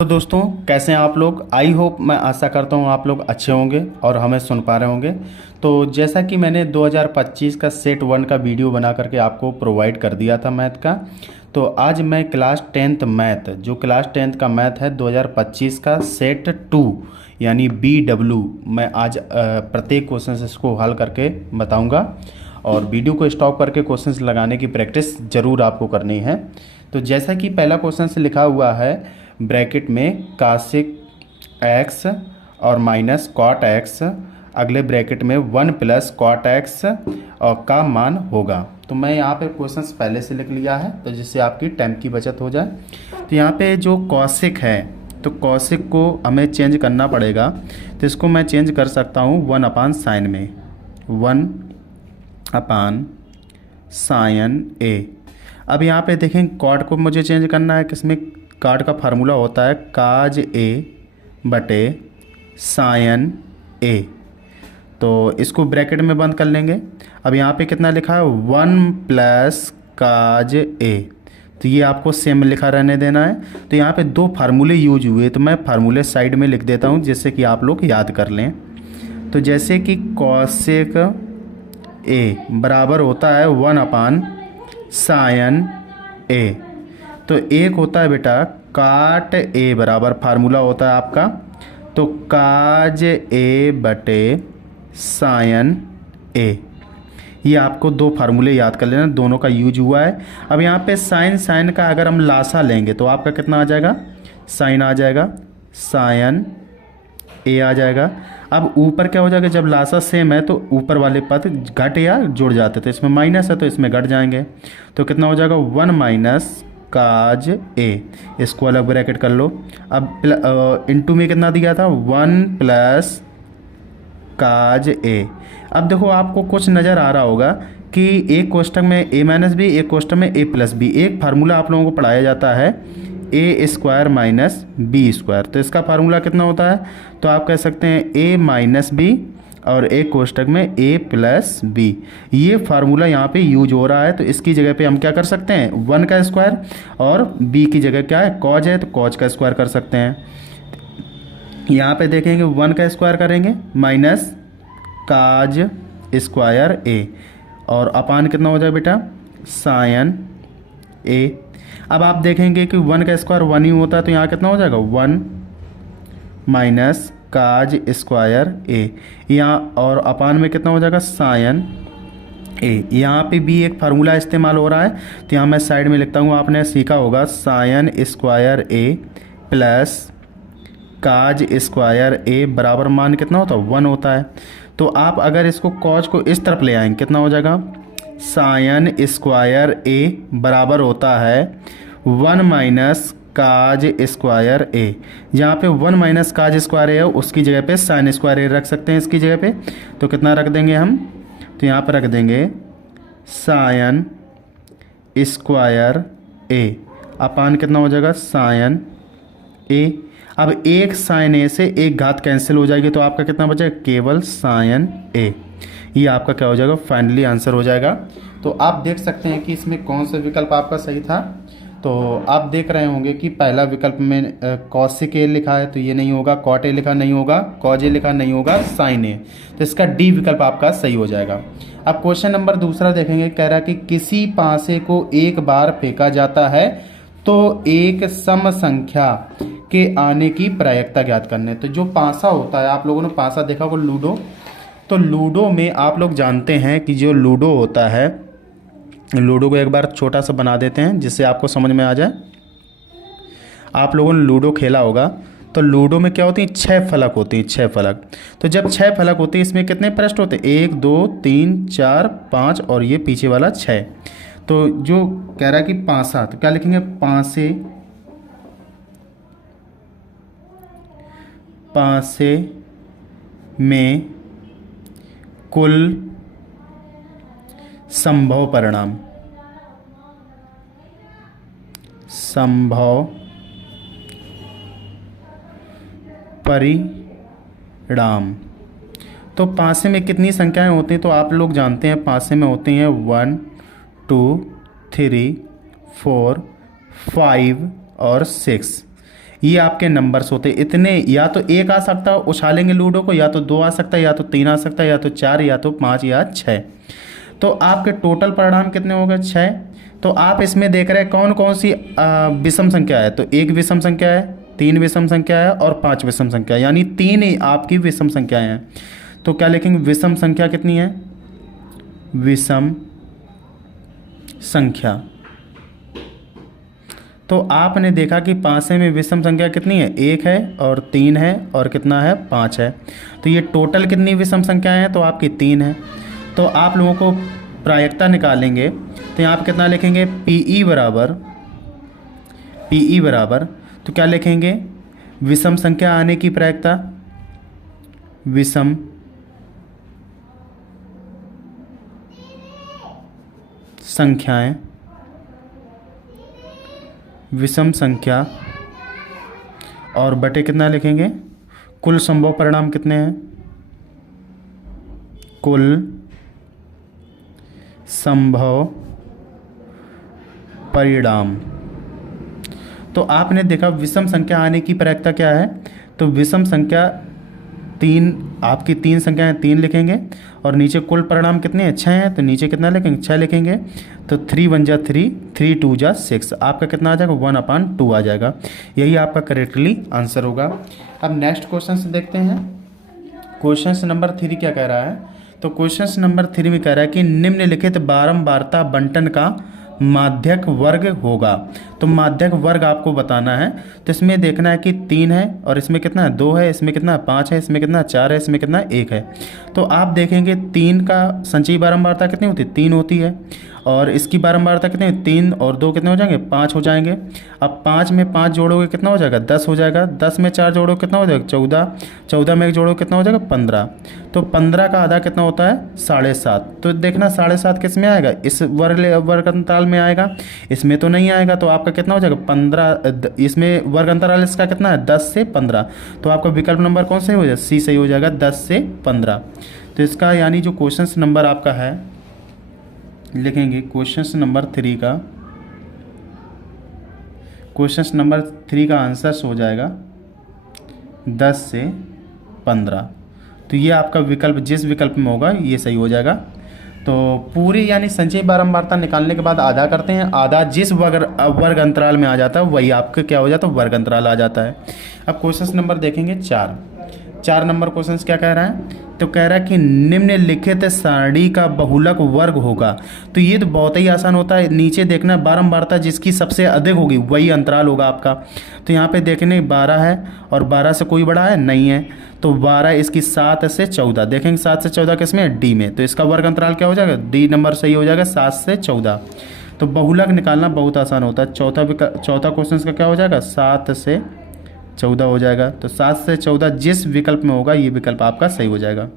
तो दोस्तों, कैसे हैं आप लोग। आई होप, मैं आशा करता हूं आप लोग अच्छे होंगे और हमें सुन पा रहे होंगे। तो जैसा कि मैंने 2025 का सेट 1 का वीडियो बना करके आपको प्रोवाइड कर दिया था मैथ का, तो आज मैं क्लास 10th मैथ, जो क्लास 10th का मैथ है 2025 का सेट 2 यानी BW, मैं आज प्रत्येक क्वेश्चन इसको हल करके बताऊंगा। और वीडियो को स्टॉप करके क्वेश्चंस लगाने की प्रैक्टिस ज़रूर आपको करनी है। तो जैसा कि पहला क्वेश्चन से लिखा हुआ है, ब्रैकेट में कासिक एक्स और माइनस कॉट एक्स, अगले ब्रैकेट में 1 प्लस कॉट एक्स और का मान होगा। तो मैं यहाँ पे क्वेश्चंस पहले से लिख लिया है, तो जिससे आपकी टाइम की बचत हो जाए। तो यहाँ पे जो कॉसिक है, तो कॉसिक को हमें चेंज करना पड़ेगा। तो इसको मैं चेंज कर सकता हूँ 1 अपान साइन में, 1 अपान साइन ए। अब यहाँ पे देखें, कॉट को मुझे चेंज करना है किसमें। कॉट का फार्मूला होता है काज ए बटे साइन ए। तो इसको ब्रैकेट में बंद कर लेंगे। अब यहाँ पे कितना लिखा है, 1 प्लस काज ए। तो ये आपको सेम लिखा रहने देना है। तो यहाँ पे दो फार्मूले यूज हुए, तो मैं फार्मूले साइड में लिख देता हूँ जिससे कि आप लोग याद कर लें। तो जैसे कि कॉसेक ए बराबर होता है 1 अपान साइन ए। तो एक होता है बेटा काट ए बराबर फार्मूला होता है आपका, तो काज ए बटे साइन ए। ये आपको दो फार्मूले याद कर लेना, दोनों का यूज हुआ है। अब यहाँ पे साइन का अगर हम लासा लेंगे तो आपका कितना आ जाएगा, साइन आ जाएगा, साइन ए आ जाएगा। अब ऊपर क्या हो जाएगा, जब लासा सेम है तो ऊपर वाले पद घट या जुड़ जाते, तो इसमें माइनस है तो इसमें घट जाएंगे। तो कितना हो जाएगा, 1 माइनस काज ए। इसको अलग ब्रैकेट कर लो। अब इनटू में कितना दिया था, 1 प्लस काज ए। अब देखो आपको कुछ नज़र आ रहा होगा कि एक कोष्टक में a माइनस बी, एक कोष्टक में a प्लस बी। एक फार्मूला आप लोगों को पढ़ाया जाता है ए स्क्वायर माइनस बी स्क्वायर। तो इसका फार्मूला कितना होता है, तो आप कह सकते हैं a माइनस बी और एक कोष्टक में a प्लस बी। ये फार्मूला यहाँ पे यूज हो रहा है। तो इसकी जगह पे हम क्या कर सकते हैं, 1 का स्क्वायर, और b की जगह क्या है, कॉज है तो कॉज का स्क्वायर कर सकते हैं। यहाँ पे देखेंगे 1 का स्क्वायर करेंगे माइनस काज स्क्वायर ए, और अपान कितना हो जाए बेटा, साइन ए। अब आप देखेंगे कि 1 का स्क्वायर 1 ही होता है, तो यहाँ कितना हो जाएगा, 1 माइनस काज स्क्वायर ए, यहाँ और अपान में कितना हो जाएगा, साइन ए। यहाँ पे भी एक फार्मूला इस्तेमाल हो रहा है, तो यहाँ मैं साइड में लिखता हूँ, आपने सीखा होगा साइन स्क्वायर ए प्लस काज स्क्वायर ए बराबर मान कितना होता है, 1 होता है। तो आप अगर इसको कॉज को इस तरफ ले आएंगे, कितना हो जाएगा, साइन स्क्वायर ए बराबर होता है 1 माइनस काज स्क्वायर ए। जहाँ पे 1 माइनस काज स्क्वायर ए है उसकी जगह पे साइन स्क्वायर ए रख सकते हैं इसकी जगह पे। तो कितना रख देंगे हम, तो यहाँ पर रख देंगे साइन स्क्वायर ए, अपान कितना हो जाएगा, साइन ए। अब एक साइन ए से एक घात कैंसिल हो जाएगी, तो आपका कितना बचेगा, केवल साइन ए। ये आपका क्या हो जाएगा, फाइनली आंसर हो जाएगा। तो आप देख सकते हैं कि इसमें कौन सा विकल्प आपका सही था। तो आप देख रहे होंगे कि पहला विकल्प में कॉसिक ए लिखा है, तो ये नहीं होगा, कॉट ए लिखा नहीं होगा, कॉज ए लिखा नहीं होगा, साइन ए। तो इसका डी विकल्प आपका सही हो जाएगा। अब क्वेश्चन नंबर दूसरा देखेंगे, कह रहा है कि किसी पासे को एक बार फेंका जाता है तो एक सम संख्या के आने की प्रायिकता ज्ञात करने। तो जो पासा होता है, आप लोगों ने पासा देखा होगा, लूडो। तो लूडो में आप लोग जानते हैं कि जो लूडो होता है, लूडो को एक बार छोटा सा बना देते हैं जिससे आपको समझ में आ जाए। आप लोगों ने लूडो खेला होगा, तो लूडो में क्या होती है, 6 फलक होती हैं, 6 फलक। तो जब 6 फलक होते हैं, इसमें कितने पृष्ठ होते हैं, 1 2 3 4 5 और ये पीछे वाला 6। तो जो कह रहा है कि पासा, तो क्या लिखेंगे, पासे में कुल संभव परिणाम, तो पासे में कितनी संख्याएं होती हैं, तो आप लोग जानते हैं पासे में होती हैं 1 2 3 4 5 और 6। ये आपके नंबर्स होते इतने, या तो एक आ सकता है उछालेंगे लूडो को, या तो 2 आ सकता है, या तो 3 आ सकता है, या तो 4, या तो 5, या 6। तो आपके टोटल परिणाम कितने हो गए? 6। तो आप इसमें देख रहे हैं कौन कौन सी विषम संख्या है। तो 1 विषम संख्या है, 3 विषम संख्या है और 5 विषम संख्या है, यानी 3 ही आपकी विषम संख्याएं हैं। तो क्या लिखेंगे? विषम संख्या कितनी है? विषम संख्या। तो आपने देखा कि पाँचे में विषम संख्या कितनी है? 1 है और 3 है और कितना है? 5 है। तो ये टोटल कितनी विषम संख्याएं हैं? तो आपकी 3 है। तो आप लोगों को प्रायिकता निकालेंगे तो यहाँ पे कितना लिखेंगे? पीई बराबर तो क्या लिखेंगे? विषम संख्या आने की प्रायिकता, विषम संख्याएं, विषम संख्या और बटे कितना लिखेंगे? कुल संभव परिणाम कितने हैं? कुल संभव परिणाम। तो आपने देखा विषम संख्या आने की प्रायिकता क्या है? तो विषम संख्या 3, आपकी 3 संख्याएं 3 लिखेंगे और नीचे कुल परिणाम कितने हैं? 6 हैं। तो नीचे कितना लिखेंगे? 6 लिखेंगे। तो 3 1 जा 3, 3 2 जा 6, आपका कितना आ जाएगा? 1/2 आ जाएगा। यही आपका करेक्टली आंसर होगा। अब नेक्स्ट क्वेश्चन से देखते हैं। क्वेश्चन नंबर 3 क्या कह रहा है? तो क्वेश्चन नंबर 3 में कह रहा है कि निम्नलिखित बारंबारता बंटन का माध्यक वर्ग होगा। तो माध्यक वर्ग आपको बताना है। तो इसमें देखना है कि 3 है और इसमें कितना है? 2 है, इसमें कितना है? 5 है, इसमें कितना है? 4 है, इसमें कितना है? 1 है। तो आप देखेंगे 3 का संचयी बारंबारता कितनी होती है? 3 होती है। और इसकी बारंबारता कितनी है? 3 और 2 कितने हो जाएंगे? 5 हो जाएंगे। अब 5 में 5 जोड़ोगे कितना हो जाएगा? 10 हो जाएगा। 10 में 4 जोड़ोगे कितना हो जाएगा? 14। 14 में 1 जोड़ोगे कितना हो जाएगा? 15। तो 15 का आधा कितना होता है? 7.5। तो देखना 7.5 किस में आएगा? इस वर्ग अंतराल में आएगा, इसमें तो नहीं आएगा। तो आपका कितना हो जाएगा? 15। इसमें वर्ग अंतराल इसका कितना है? 10 से 15। तो आपका विकल्प नंबर कौन सही हो जाएगा? सी सही हो जाएगा, 10 से 15। तो इसका यानी जो क्वेश्चन नंबर आपका है लिखेंगे क्वेश्चन नंबर 3 का, क्वेश्चन नंबर 3 का आंसर हो जाएगा 10 से 15। तो ये आपका विकल्प जिस विकल्प में होगा ये सही हो जाएगा। तो पूरी यानी संचयी बारंबारता निकालने के बाद आधा करते हैं, आधा जिस वर्ग अंतराल में आ जाता है वही आपका क्या हो जाता है? वर्ग अंतराल आ जाता है। अब क्वेश्चन नंबर देखेंगे 4 नंबर क्वेश्चन क्या कह रहा है? तो कह रहा है कि निम्नलिखित सारणी का बहुलक वर्ग होगा। तो ये तो बहुत ही आसान होता है। नीचे देखना बारंबारता जिसकी सबसे अधिक होगी वही अंतराल होगा आपका। तो यहाँ पे देखने 12 है और 12 से कोई बड़ा है नहीं है। तो 12 इसकी 7 से 14 देखेंगे, 7 से 14 किस में? डी में। तो इसका वर्ग अंतराल क्या हो जाएगा? डी नंबर सही हो जाएगा, 7 से 14। तो बहुलक निकालना बहुत आसान होता है। चौथा क्वेश्चन का क्या हो जाएगा? 7 से 14 हो जाएगा। तो 7 से 14 जिस विकल्प में होगा ये विकल्प आपका सही हो जाएगा।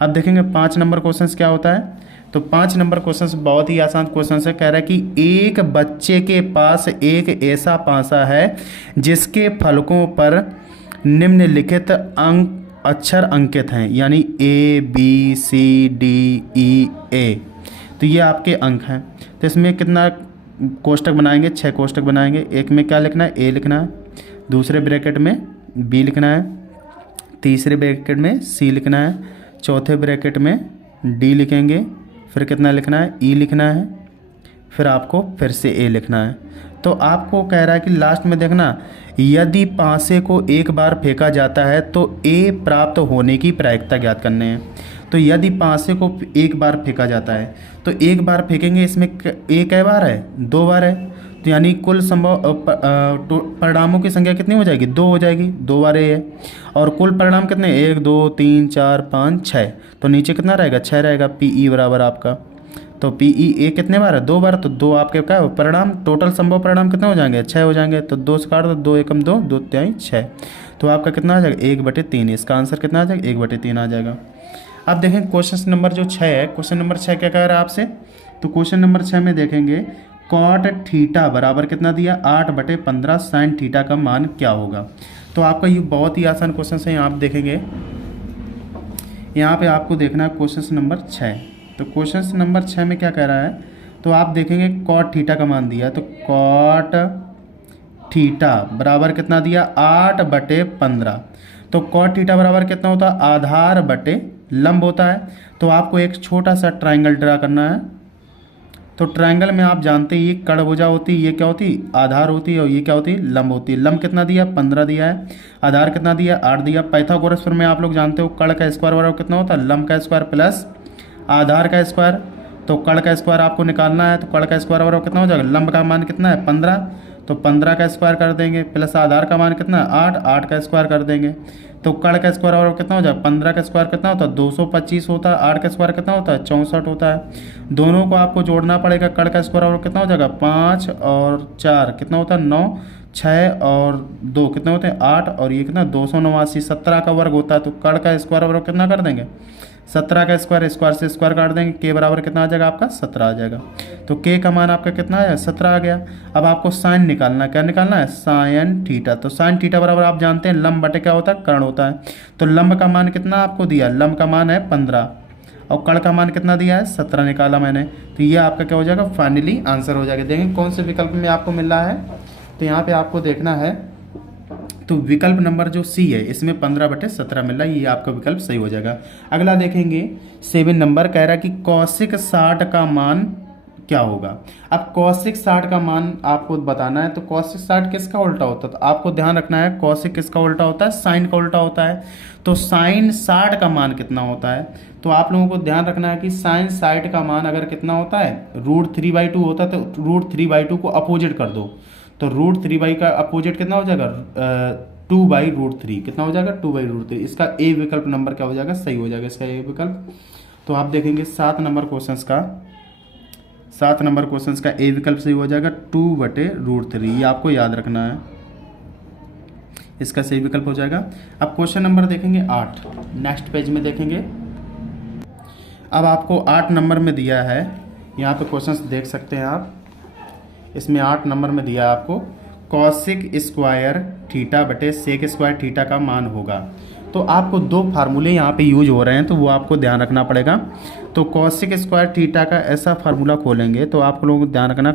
अब देखेंगे 5 नंबर क्वेश्चन क्या होता है? तो 5 नंबर क्वेश्चन बहुत ही आसान क्वेश्चन है। कह रहा है कि एक बच्चे के पास एक ऐसा पासा है जिसके फलकों पर निम्नलिखित अक्षर अंकित हैं, यानी ABCDEA। तो ये आपके अंक हैं। तो इसमें कितना कोष्टक बनाएंगे? 6 कोष्टक बनाएंगे। एक में क्या लिखना है? A लिखना है, दूसरे ब्रैकेट में B लिखना है, तीसरे ब्रैकेट में C लिखना है, चौथे ब्रैकेट में D लिखेंगे, फिर कितना लिखना है? E लिखना है, फिर आपको फिर से A लिखना है। तो आपको कह रहा है कि लास्ट में देखना यदि पासे को एक बार फेंका जाता है तो A प्राप्त होने की प्रायिकता ज्ञात करने हैं। तो यदि पासे को एक बार फेंका जाता है तो एक बार फेंकेंगे, इसमें A कै बार है? 2 बार है। तो यानी कुल संभव परिणामों की संख्या कितनी हो जाएगी? 2 हो जाएगी, 2 बार A है। और कुल परिणाम कितने? 1 2 3 4 5 6। तो नीचे कितना रहेगा? 6 रहेगा। PE बराबर आपका, तो PE कितने बार है? 2 बार। तो 2 आपके क्या परिणाम? टोटल संभव परिणाम कितने हो जाएंगे? 6 हो जाएंगे। तो 2 से काट दो, 2 एकम 2, 2 तिहाई 6। तो आपका कितना आ जाएगा? 1/3। इसका आंसर कितना आ जाएगा? 1/3 आ जाएगा। अब देखें क्वेश्चन नंबर जो 6 है, क्वेश्चन नंबर 6 क्या कह रहा है आपसे? तो क्वेश्चन नंबर 6 में देखेंगे कॉट थीटा बराबर कितना दिया? 8/15 साइन थीटा का मान क्या होगा? तो आपका ये बहुत ही आसान क्वेश्चन है। यहाँ आप देखेंगे, यहाँ पे आपको देखना है क्वेश्चन नंबर 6। तो क्वेश्चन नंबर 6 में क्या कह रहा है? तो आप देखेंगे कॉट थीटा का मान दिया, तो कॉट थीटा बराबर कितना दिया 8/15। तो कॉट थीटा बराबर कितना होता है आधार बटे लंब होता है। तो आपको एक छोटा सा ट्राइंगल ड्रा करना है। तो ट्रायंगल में आप जानते हैं ये कड़ भुजा होती है, ये क्या होती है आधार होती है और ये क्या होती है लंब होती है। लंब कितना दिया 15 दिया है, आधार कितना दिया 8 दिया। पाइथागोरस में आप लोग जानते हो कड़ का स्क्वायर बराबर कितना होता है लंब का स्क्वायर प्लस आधार का स्क्वायर। तो कड़ का स्क्वायर आपको निकालना है, तो कड़ का स्क्वायर बराबर कितना हो जाएगा लंब का मान कितना है 15, तो 15 का स्क्वायर कर देंगे प्लस आधार का मान कितना है 8, 8 का स्क्वायर कर देंगे। तो कड़ का स्क्वायर बराबर कितना हो जाएगा 15 का स्क्वायर कितना होता है 225 होता है, 8 का स्क्वायर कितना होता है 64 होता है। दोनों को आपको जोड़ना पड़ेगा। कड़ का स्क्वायर बराबर कितना हो जाएगा 5 और 4 कितना होता है 9, 6 और 2 कितने होते हैं 8 और ये कितना 289, 17 का वर्ग होता है। तो कड़ का स्क्वायर बराबर कितना कर देंगे 17 का स्क्वायर, स्क्वायर से स्क्वायर काट देंगे, के बराबर कितना आ जाएगा आपका 17 आ जाएगा। तो के का मान आपका कितना आया 17 आ गया। अब आपको साइन निकालना है, क्या निकालना है साइन थीटा। तो साइन थीटा बराबर आप जानते हैं लंब बटे क्या होता है कर्ण होता है। तो लंब का मान कितना आपको दिया, लंब का मान है 15 और कर्ण का मान कितना दिया है 17 निकाला मैंने। तो ये आपका क्या हो जाएगा फाइनली आंसर हो जाएगा। देखेंगे कौन से विकल्प में आपको मिल रहा है। तो यहाँ पे आपको देखना है, तो विकल्प नंबर जो सी है इसमें 15/17 मिल रहा है, ये आपका विकल्प सही हो जाएगा। अगला देखेंगे 7 नंबर कह रहा है कि कौशिक 60 का मान क्या होगा। अब कौशिक 60 का मान आपको बताना है। तो कौशिक 60 किसका उल्टा होता है, तो आपको ध्यान रखना है कौशिक किसका उल्टा होता है साइन का उल्टा होता है। तो साइन 60 का मान कितना होता है, तो आप लोगों को ध्यान रखना है कि साइन 60 का मान अगर कितना होता है √3/2 होता है, तो √3/2 को अपोजिट कर दो। तो √3 का अपोजिट कितना हो जाएगा 2/√3 कितना हो जाएगा 2/√3। इसका ए विकल्प नंबर क्या हो जाएगा सही हो जाएगा इसका ए विकल्प। तो आप देखेंगे 7 नंबर क्वेश्चन का ए विकल्प सही हो जाएगा 2/√3, ये आपको याद रखना है, इसका सही विकल्प हो जाएगा। अब क्वेश्चन नंबर देखेंगे 8, नेक्स्ट पेज में देखेंगे। अब आपको 8 नंबर में दिया है, यहाँ पे क्वेश्चन देख सकते हैं आप, इसमें 8 नंबर में दिया है आपको कौशिक स्क्वायर थीटा बटे सेक स्क्वायर थीटा का मान होगा। तो आपको 2 फार्मूले यहाँ पे यूज हो रहे हैं, तो वो आपको ध्यान रखना पड़ेगा। तो कौशिक स्क्वायर थीटा का ऐसा फार्मूला खोलेंगे तो आप लोगों को ध्यान रखना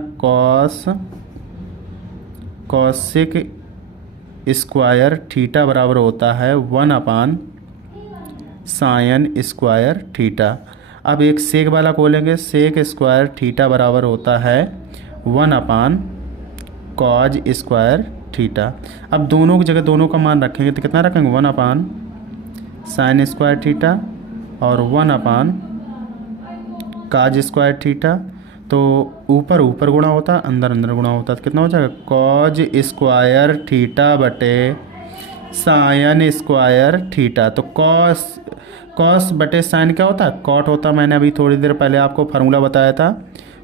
कौशिक स्क्वायर थीटा बराबर होता है 1/साइन स्क्वायर थीटा। अब एक सेक वाला खोलेंगे, सेक स्क्वायर थीटा बराबर होता है 1/कॉज स्क्वायर थीटा। अब दोनों की जगह दोनों का मान रखेंगे तो कितना रखेंगे 1/साइन स्क्वायर थीटा और 1/काज स्क्वायर थीटा। तो ऊपर ऊपर गुणा होता है, अंदर अंदर गुणा होता है, तो कितना हो जाएगा कॉज स्क्वायर थीटा बटे साइन स्क्वायर थीटा। तो कॉस बटे साइन क्या होता है कॉट होता है, मैंने अभी थोड़ी देर पहले आपको फार्मूला बताया था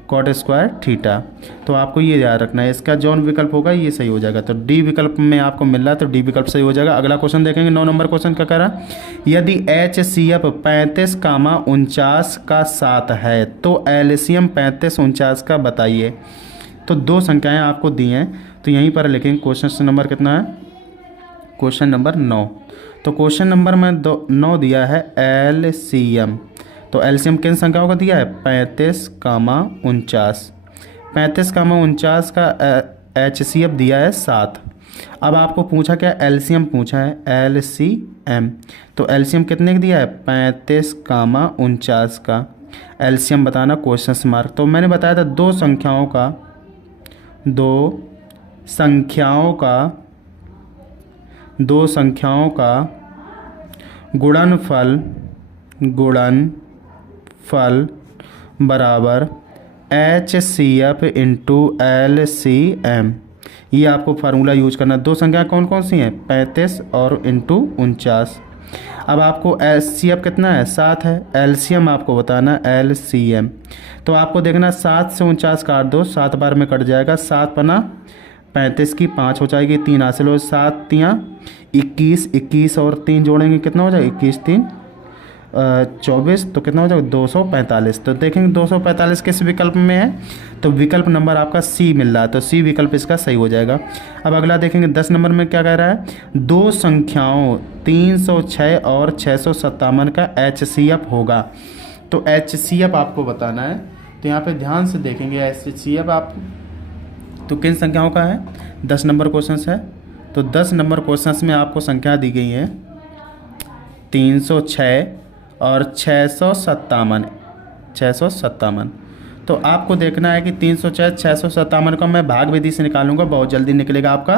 कॉट स्क्वायर थीटा। तो आपको ये याद रखना है, इसका जौन विकल्प होगा ये सही हो जाएगा। तो डी विकल्प में आपको मिल रहा है, तो डी विकल्प सही हो जाएगा। अगला क्वेश्चन देखेंगे 9 नंबर क्वेश्चन का कह रहा है यदि HCF 35, 49 का 7 है तो एलसीएम 35, 49 का बताइए। तो 2 संख्याएं आपको दी हैं, तो यहीं पर लिखेंगे क्वेश्चन नंबर कितना है क्वेश्चन नंबर 9। तो क्वेश्चन नंबर में 9 दिया है एलसीएम। तो एलसीएम किन संख्याओं का दिया है 35, 49। 35, 49 का HCF दिया है 7। अब आपको पूछा क्या एलसीएम पूछा है LCM। तो एलसीएम कितने का दिया है 35, 49 का एलसीएम बताना क्वेश्चन मार्क। तो मैंने बताया था दो संख्याओं का गुणनफल बराबर HCF इंटू LCM। ये आपको फार्मूला यूज करना। 2 संख्या कौन कौन सी हैं 35 और इंटू 49। अब आपको HCF कितना है 7 है, LCM आपको बताना LCM। तो आपको देखना 7 से 49 काट दो, 7 बार में कट जाएगा, 7 पना 35 की 5 हो जाएगी, 3 हासिल हो, 7 तियाँ 21, 21 और 3 जोड़ेंगे कितना हो जाएगा 21, 3 24, तो कितना हो जाएगा 245। तो देखेंगे 245 किस विकल्प में है, तो विकल्प नंबर आपका सी मिल रहा है, तो सी विकल्प इसका सही हो जाएगा। अब अगला देखेंगे 10 नंबर में क्या कह रहा है 2 संख्याओं 306 और 657 का HCF होगा। तो HCF आपको बताना है। तो यहाँ पे ध्यान से देखेंगे HCF तो किन संख्याओं का है? 10 नंबर क्वेश्चन है। तो 10 नंबर क्वेश्चन में आपको संख्या दी गई है 306 और 657। तो आपको देखना है कि 306 657 का मैं भाग विधि से निकालूंगा, बहुत जल्दी निकलेगा आपका।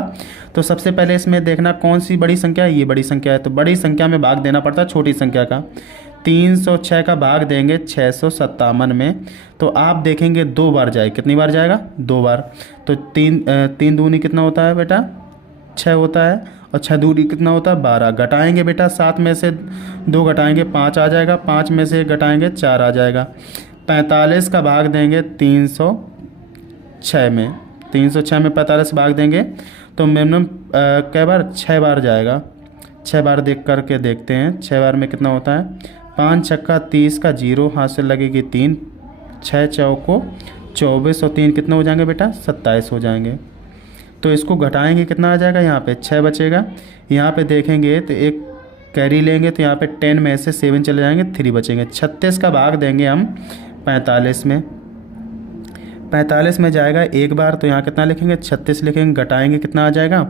तो सबसे पहले इसमें देखना कौन सी बड़ी संख्या है, ये बड़ी संख्या है। तो बड़ी संख्या में भाग देना पड़ता है छोटी संख्या का। 306 का भाग देंगे 657 में, तो आप देखेंगे 2 बार जाए। कितनी बार जाएगा? 2 बार। तो 3 दूनी कितना होता है बेटा? 6 होता है। और 6 दूनी कितना होता है? 12। घटाएंगे बेटा, 7 में से 2 घटाएंगे 5 आ जाएगा, 5 में से 1 घटाएंगे 4 आ जाएगा। 45 का भाग देंगे 306 में, 306 में 45 भाग देंगे तो मिनिमम कै बार? 6 बार जाएगा। 6 बार देख करके देखते हैं 6 बार में कितना होता है। 5 छक्का 30 का 0 हाथ से लगेगी 3, 6 चौको 24 और 3 कितने हो जाएंगे बेटा? 27 हो जाएंगे। तो इसको घटाएंगे कितना आ जाएगा? यहाँ पे 6 बचेगा। यहाँ पे देखेंगे तो एक कैरी लेंगे तो यहाँ पे 10 में से 7 चले जाएंगे, 3 बचेंगे। 36 का भाग देंगे हम 45 में, 45 में जाएगा 1 बार, तो यहाँ कितना लिखेंगे? 36 लिखेंगे। घटाएंगे कितना आ जाएगा?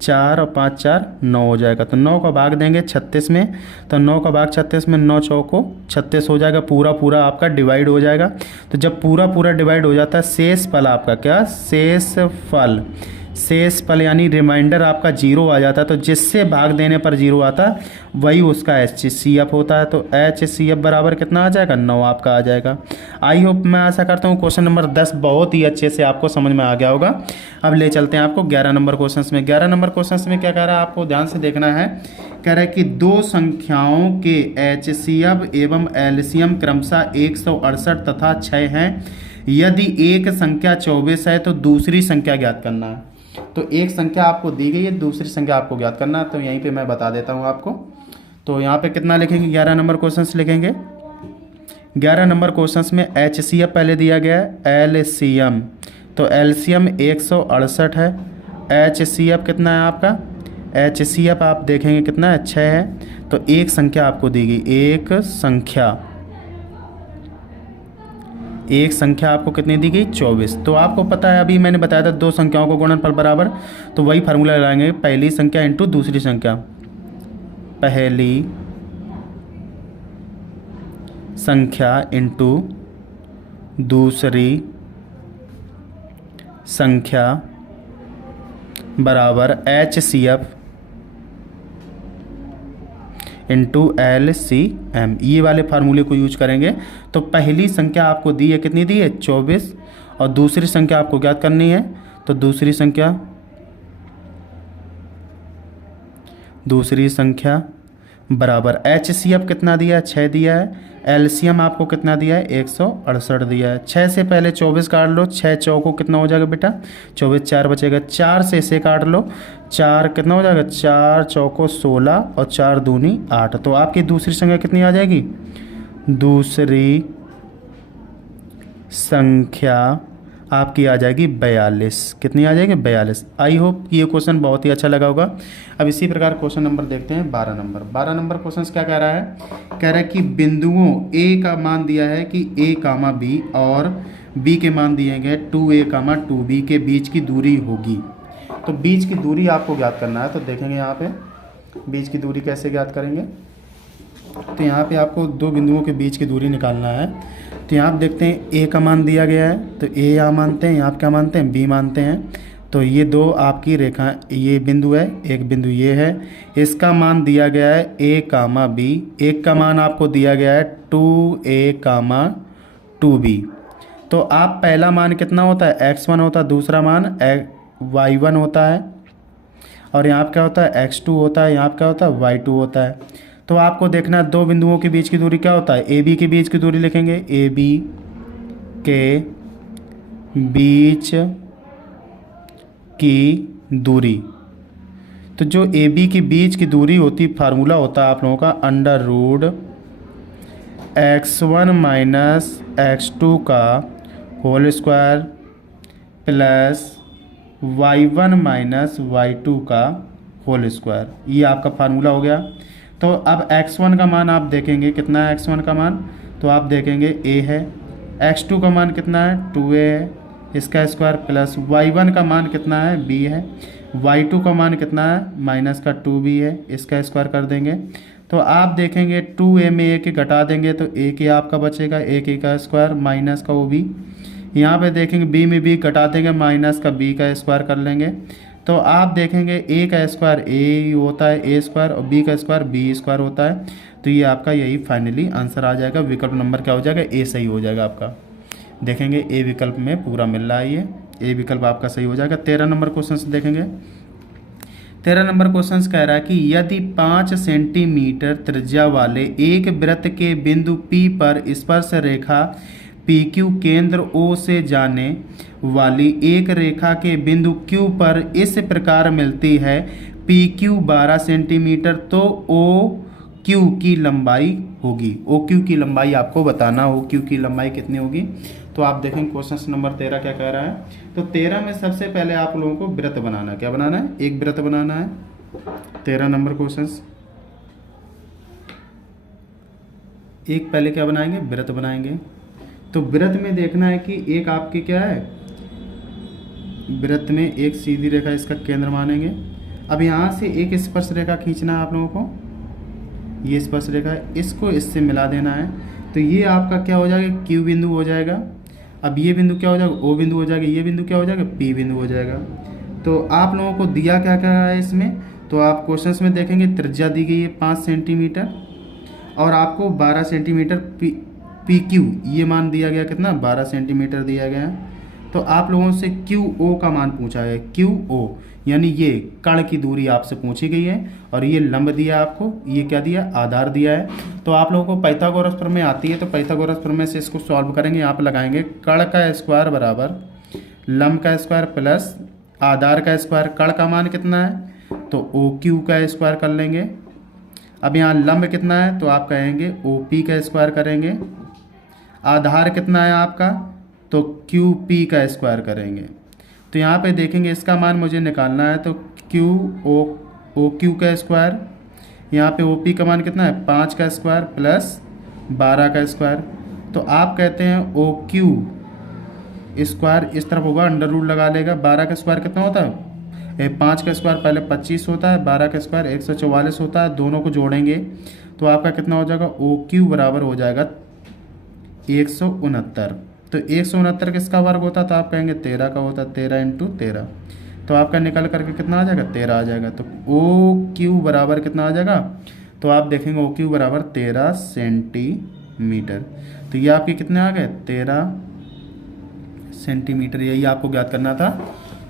4 और 5 4 9 हो जाएगा। तो 9 का भाग देंगे 36 में, तो 9 का भाग 36 में 9 चौको 36 हो जाएगा। पूरा पूरा आपका डिवाइड हो जाएगा। तो जब पूरा पूरा डिवाइड हो जाता है, शेष फल आपका क्या? शेष फल यानी रिमाइंडर आपका 0 आ जाता है। तो जिससे भाग देने पर 0 आता है वही उसका HCF होता है। तो HCF बराबर कितना आ जाएगा? 9 आपका आ जाएगा। आई होप, मैं आशा करता हूँ क्वेश्चन नंबर 10 बहुत ही अच्छे से आपको समझ में आ गया होगा। अब ले चलते हैं आपको 11 नंबर क्वेश्चन में। 11 नंबर क्वेश्चन में क्या कह रहा है, आपको ध्यान से देखना है। कह रहा है कि 2 संख्याओं के HCF एवं LCM क्रमशः 168 तथा 6 हैं। यदि एक संख्या 24 है तो दूसरी संख्या ज्ञात करना है। तो एक संख्या आपको दी गई है, दूसरी संख्या आपको ज्ञात करना है। तो यहीं पे मैं बता देता हूँ आपको। तो यहाँ पे कितना लिखेंगे? 11 नंबर क्वेश्चन लिखेंगे। 11 नंबर क्वेश्चन में HCF पहले दिया गया है, LCM। तो LCM 168 है। HCF कितना है आपका? HCF आप देखेंगे कितना है? 6 है। तो एक संख्या आपको दी गई, एक संख्या आपको कितनी दी गई? 24। तो आपको पता है, अभी मैंने बताया था 2 संख्याओं को गुणनफल बराबर, तो वही फार्मूला लगाएंगे, पहली संख्या इंटू दूसरी संख्या। पहली संख्या इंटू दूसरी संख्या बराबर HCF इंटू LCM। ये वाले फार्मूले को यूज करेंगे। तो पहली संख्या आपको दी है, कितनी दी है? 24। और दूसरी संख्या आपको ज्ञात करनी है। तो दूसरी संख्या बराबर HCF कितना दिया है? 6 दिया है। LCM आपको कितना दिया है? 168 दिया है। 6 से पहले 24 काट लो, 6 चौको कितना हो जाएगा बेटा? 24, 4 बचेगा। 4 से इसे काट लो, 4 कितना हो जाएगा? 4 चौको 16 और 4 दूनी 8। तो आपकी दूसरी संख्या कितनी आ जाएगी? दूसरी संख्या आपकी आ जाएगी 42। कितनी आ जाएगी? 42। आई होप ये क्वेश्चन बहुत ही अच्छा लगा होगा। अब इसी प्रकार क्वेश्चन नंबर देखते हैं 12 नंबर। 12 नंबर क्वेश्चन क्या कह रहा है? कह रहा है कि बिंदुओं A का मान दिया है कि A, B और B के मान दिए गए 2A, 2B के बीच की दूरी होगी। तो बीच की दूरी आपको ज्ञात करना है। तो देखेंगे यहाँ पे बीच की दूरी कैसे ज्ञात करेंगे। तो यहाँ पे आपको 2 बिंदुओं के बीच की दूरी निकालना है। तो यहाँ आप देखते हैं A का मान दिया गया है, तो A यहाँ मानते हैं, यहाँ आप क्या मानते हैं? B मानते हैं। तो ये 2 आपकी रेखा, ये बिंदु है, एक बिंदु ये है। इसका मान दिया गया है A, B। एक का मान आपको दिया गया है 2A, 2B। तो आप पहला मान कितना होता है? x1 होता है, दूसरा मान y1 होता है, और यहाँ क्या होता है? x2 होता है, यहाँ क्या होता है? y2 होता है। तो आपको देखना है 2 बिंदुओं के बीच की दूरी क्या होता है? AB के बीच की दूरी लिखेंगे, AB के बीच की दूरी। तो जो AB के बीच की दूरी होती, फार्मूला होता है आप लोगों का √x1 माइनस x2 का whole square plus y1 minus y2 का होल स्क्वायर। ये आपका फार्मूला हो गया। तो अब x1 का मान आप देखेंगे कितना है? x1 का मान तो आप देखेंगे A है। x2 का मान कितना है? 2A है। इसका स्क्वायर प्लस y1 का मान कितना है b है, y2 का मान कितना है माइनस का 2b है, इसका स्क्वायर कर देंगे तो आप देखेंगे 2a में a के घटा देंगे तो a के आपका बचेगा, a के का स्क्वायर माइनस का वो b, यहाँ पे देखेंगे b में b घटा देंगे माइनस का b का स्क्वायर कर लेंगे तो आप देखेंगे a का स्क्वायर a होता है a स्क्वायर और b का स्क्वायर b स्क्वायर होता है। तो ये आपका यही फाइनली आंसर आ जाएगा, विकल्प नंबर क्या हो जाएगा ए सही हो जाएगा आपका। देखेंगे ए विकल्प में पूरा मिल रहा है, ये ए विकल्प आपका सही हो जाएगा। 13 नंबर क्वेश्चन से देखेंगे। 13 नंबर क्वेश्चन कह रहा है कि यदि 5 सेंटीमीटर त्रिज्या वाले एक वृत्त के बिंदु P पर स्पर्श रेखा PQ केंद्र O से जाने वाली एक रेखा के बिंदु Q पर इस प्रकार मिलती है, PQ 12 सेंटीमीटर तो OQ की लंबाई होगी। OQ की लंबाई आपको बताना, OQ की लंबाई कितनी होगी। तो आप देखेंगे क्वेश्चन नंबर 13 क्या कह रहा है। तो 13 में सबसे पहले आप लोगों को वृत्त बनाना है, क्या बनाना है, एक वृत्त बनाना है। 13 नंबर क्वेश्चन एक पहले क्या बनाएंगे, वृत्त बनाएंगे। तो वृत्त में देखना है कि एक आपकी क्या है, वृत्त में एक सीधी रेखा इसका केंद्र मानेंगे। अब यहाँ से एक स्पर्श रेखा खींचना है आप लोगों को, ये स्पर्श रेखा है, इसको इससे मिला देना है। तो ये आपका क्या हो जाएगा, Q बिंदु हो जाएगा। अब ये बिंदु क्या हो जाएगा, O बिंदु हो जाएगा। ये बिंदु क्या हो जाएगा, P बिंदु हो जाएगा। तो आप लोगों को दिया क्या क्या है इसमें, तो आप क्वेश्चन में देखेंगे त्रिज्या दी गई है 5 सेंटीमीटर और आपको 12 सेंटीमीटर PQ ये मान दिया गया, कितना 12 सेंटीमीटर दिया गया। तो आप लोगों से QO का मान पूछा है, QO यानी ये कण की दूरी आपसे पूछी गई है और ये लंब दिया आपको, ये क्या दिया, आधार दिया है। तो आप लोगों को पाइथागोरस प्रमेय आती है, तो पाइथागोरस प्रमेय से इसको सॉल्व करेंगे। यहाँ पर लगाएंगे कण का स्क्वायर बराबर लंब का स्क्वायर प्लस आधार का स्क्वायर। कण का मान कितना है तो OQ का स्क्वायर कर लेंगे। अब यहाँ लंब कितना है तो आप कहेंगे OP का स्क्वायर करेंगे। आधार कितना है आपका तो QP का स्क्वायर करेंगे। तो यहाँ पे देखेंगे इसका मान मुझे निकालना है, तो OQ का स्क्वायर, यहाँ पे OP का मान कितना है 5 का स्क्वायर प्लस 12 का स्क्वायर। तो आप कहते हैं OQ स्क्वायर इस तरफ होगा, अंडर रूट लगा लेगा। 12 का स्क्वायर कितना होता है, 5 का स्क्वायर पहले 25 होता है, 12 का स्क्वायर 144 होता है। दोनों को जोड़ेंगे तो आपका कितना हो जाएगा, OQ बराबर हो जाएगा 169। तो 169 किसका वर्ग होता है तो आप कहेंगे 13 का होता है, 13 इंटू 13। तो आपका निकल करके कितना आ जाएगा, 13 आ जाएगा। तो OQ बराबर कितना आ जाएगा, तो आप देखेंगे OQ बराबर 13 सेंटीमीटर। तो ये आपके कितने आ गए, 13 सेंटीमीटर। यही आपको ज्ञात करना था।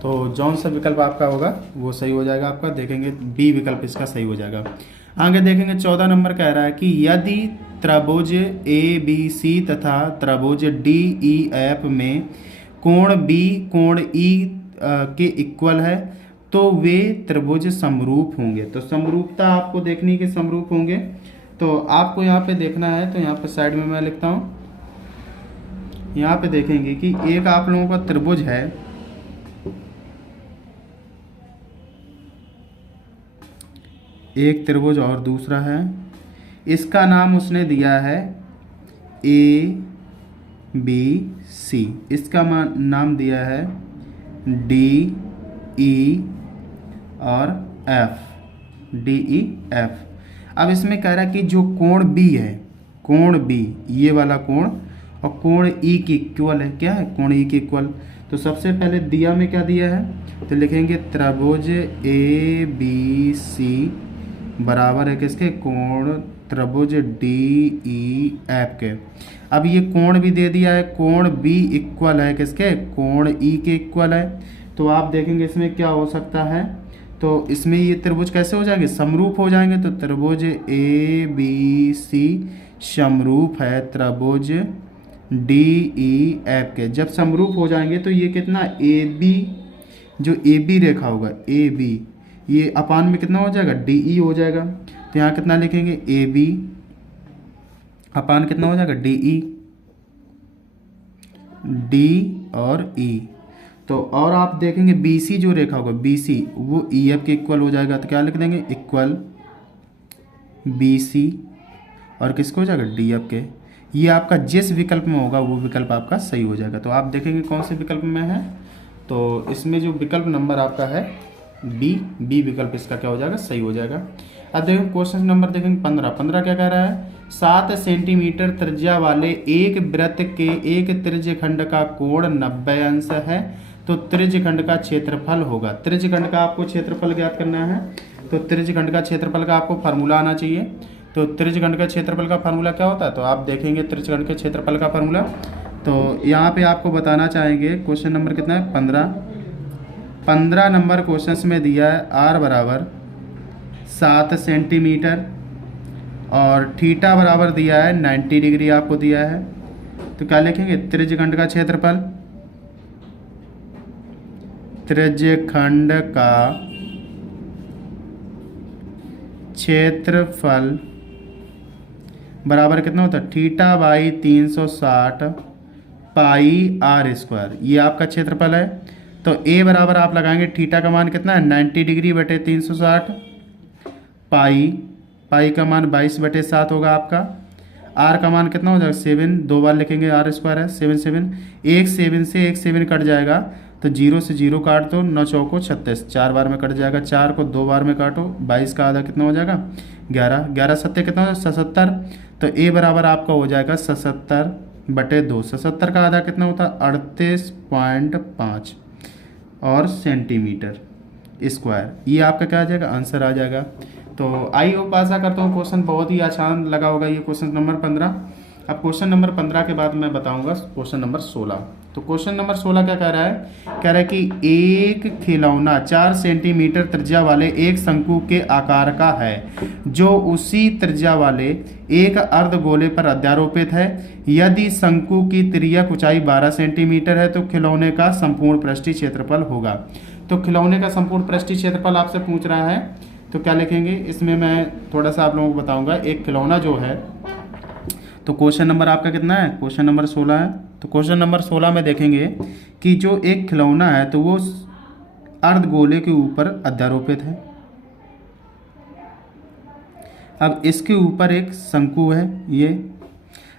तो जौन सा विकल्प आपका होगा वो सही हो जाएगा आपका। देखेंगे बी विकल्प इसका सही हो जाएगा। आगे देखेंगे 14 नंबर कह रहा है कि यदि त्रिभुज ABC तथा त्रिभुज DEF में कोण B कोण E के इक्वल है तो वे त्रिभुज समरूप होंगे। तो समरूपता आपको देखनी कि समरूप होंगे, तो आपको यहाँ पे देखना है। तो यहाँ पे साइड में मैं लिखता हूँ, यहाँ पे देखेंगे कि एक आप लोगों का त्रिभुज है, एक त्रिभुज और दूसरा है, इसका नाम उसने दिया है ABC, इसका नाम दिया है DE और F, DEF। अब इसमें कह रहा है कि जो कोण B है, कोण B ये वाला कोण और कोण E की इक्वल है, क्या है कोण E की इक्वल। तो सबसे पहले दिया में क्या दिया है, तो लिखेंगे त्रिभुज ABC बराबर है किसके, कोण त्रिभुज DEF के। अब ये कोण भी दे दिया है, कोण B इक्वल है किसके, कोण E के इक्वल है। तो आप देखेंगे इसमें क्या हो सकता है, तो इसमें ये त्रिभुज कैसे हो जाएंगे, समरूप हो जाएंगे। तो त्रिभुज ABC समरूप है त्रिभुज DEF के। जब समरूप हो जाएंगे तो ये कितना AB, जो AB रेखा होगा AB, ये अपान में कितना हो जाएगा DE हो जाएगा। तो यहाँ कितना लिखेंगे AB अपान कितना हो जाएगा DE, D और E। तो और आप देखेंगे BC जो रेखा होगा BC वो EF के इक्वल हो जाएगा। तो क्या लिख देंगे, इक्वल BC और किसको हो जाएगा DF के। ये आपका जिस विकल्प में होगा वो विकल्प आपका सही हो जाएगा। तो आप देखेंगे कौन से विकल्प में है, तो इसमें जो विकल्प नंबर आपका है बी विकल्प इसका क्या हो जाएगा, सही हो जाएगा। अब देखो क्वेश्चन नंबर देखेंगे 15 क्या कह रहा है, 7 सेंटीमीटर त्रिज्या वाले एक वृत्त के एक त्रिज्यखंड का कोण 90 अंश है, तो त्रिज्यखंड का क्षेत्रफल होगा। त्रिज्यखंड का आपको क्षेत्रफल ज्ञात करना है, तो त्रिज्यखंड का क्षेत्रफल का आपको फार्मूला आना चाहिए। तो त्रिज्यखंड का क्षेत्रफल का फार्मूला क्या होता है, तो आप देखेंगे त्रिज्यखंड के क्षेत्रफल का फार्मूला। तो यहाँ पे आपको बताना चाहेंगे क्वेश्चन नंबर कितना है 15 नंबर क्वेश्चन में दिया है r बराबर 7 सेंटीमीटर और थीटा बराबर दिया है 90 डिग्री आपको दिया है। तो क्या लिखेंगे, त्रिज्यखंड का क्षेत्रफल, त्रिज्यखंड का क्षेत्रफल बराबर कितना होता है, theta by 360 pi r square, ये आपका क्षेत्रफल है। तो ए बराबर आप लगाएंगे, थीटा का मान कितना है 90 डिग्री बटे 360, पाई का मान 22/7 होगा आपका। आर का मान कितना हो जाएगा 7, 2 बार लिखेंगे, आर स्क्वायर है 7 एक 7 से एक 7 कट जाएगा, तो 0 से 0 काट दो, 9 चौको 36, 4 बार में कट जाएगा, 4 को 2 बार में काटो, 22 का आधा कितना हो जाएगा 11, 11 सत्ते कितना हो जाएगा 77। तो ए बराबर आपका हो जाएगा 77/2, 77 का आधा कितना होता है 38.5 और सेंटीमीटर स्क्वायर, ये आपका क्या आ जाएगा, आंसर आ जाएगा। तो आई होप आशा करता हूँ क्वेश्चन बहुत ही आसान लगा होगा ये क्वेश्चन नंबर 15। अब क्वेश्चन नंबर 15 के बाद मैं बताऊंगा क्वेश्चन नंबर 16। तो क्वेश्चन नंबर 16 क्या कह रहा है, कह रहा है कि एक खिलौना 4 सेंटीमीटर त्रिज्या वाले एक शंकु के आकार का है, जो उसी त्रिज्या वाले एक अर्धगोले पर अध्यारोपित है। यदि शंकु की तिर्यक ऊंचाई 12 सेंटीमीटर है, तो खिलौने का संपूर्ण पृष्ठीय क्षेत्रफल होगा। तो खिलौने का संपूर्ण पृष्ठीय क्षेत्रफल आपसे पूछ रहा है, तो क्या लिखेंगे, इसमें मैं थोड़ा सा आप लोगों को बताऊंगा। एक खिलौना जो है, तो क्वेश्चन नंबर आपका कितना है, क्वेश्चन नंबर 16 है। तो क्वेश्चन नंबर 16 में देखेंगे कि जो एक खिलौना है तो वो अर्धगोले के ऊपर अध्यारोपित है। अब इसके ऊपर एक शंकु है ये।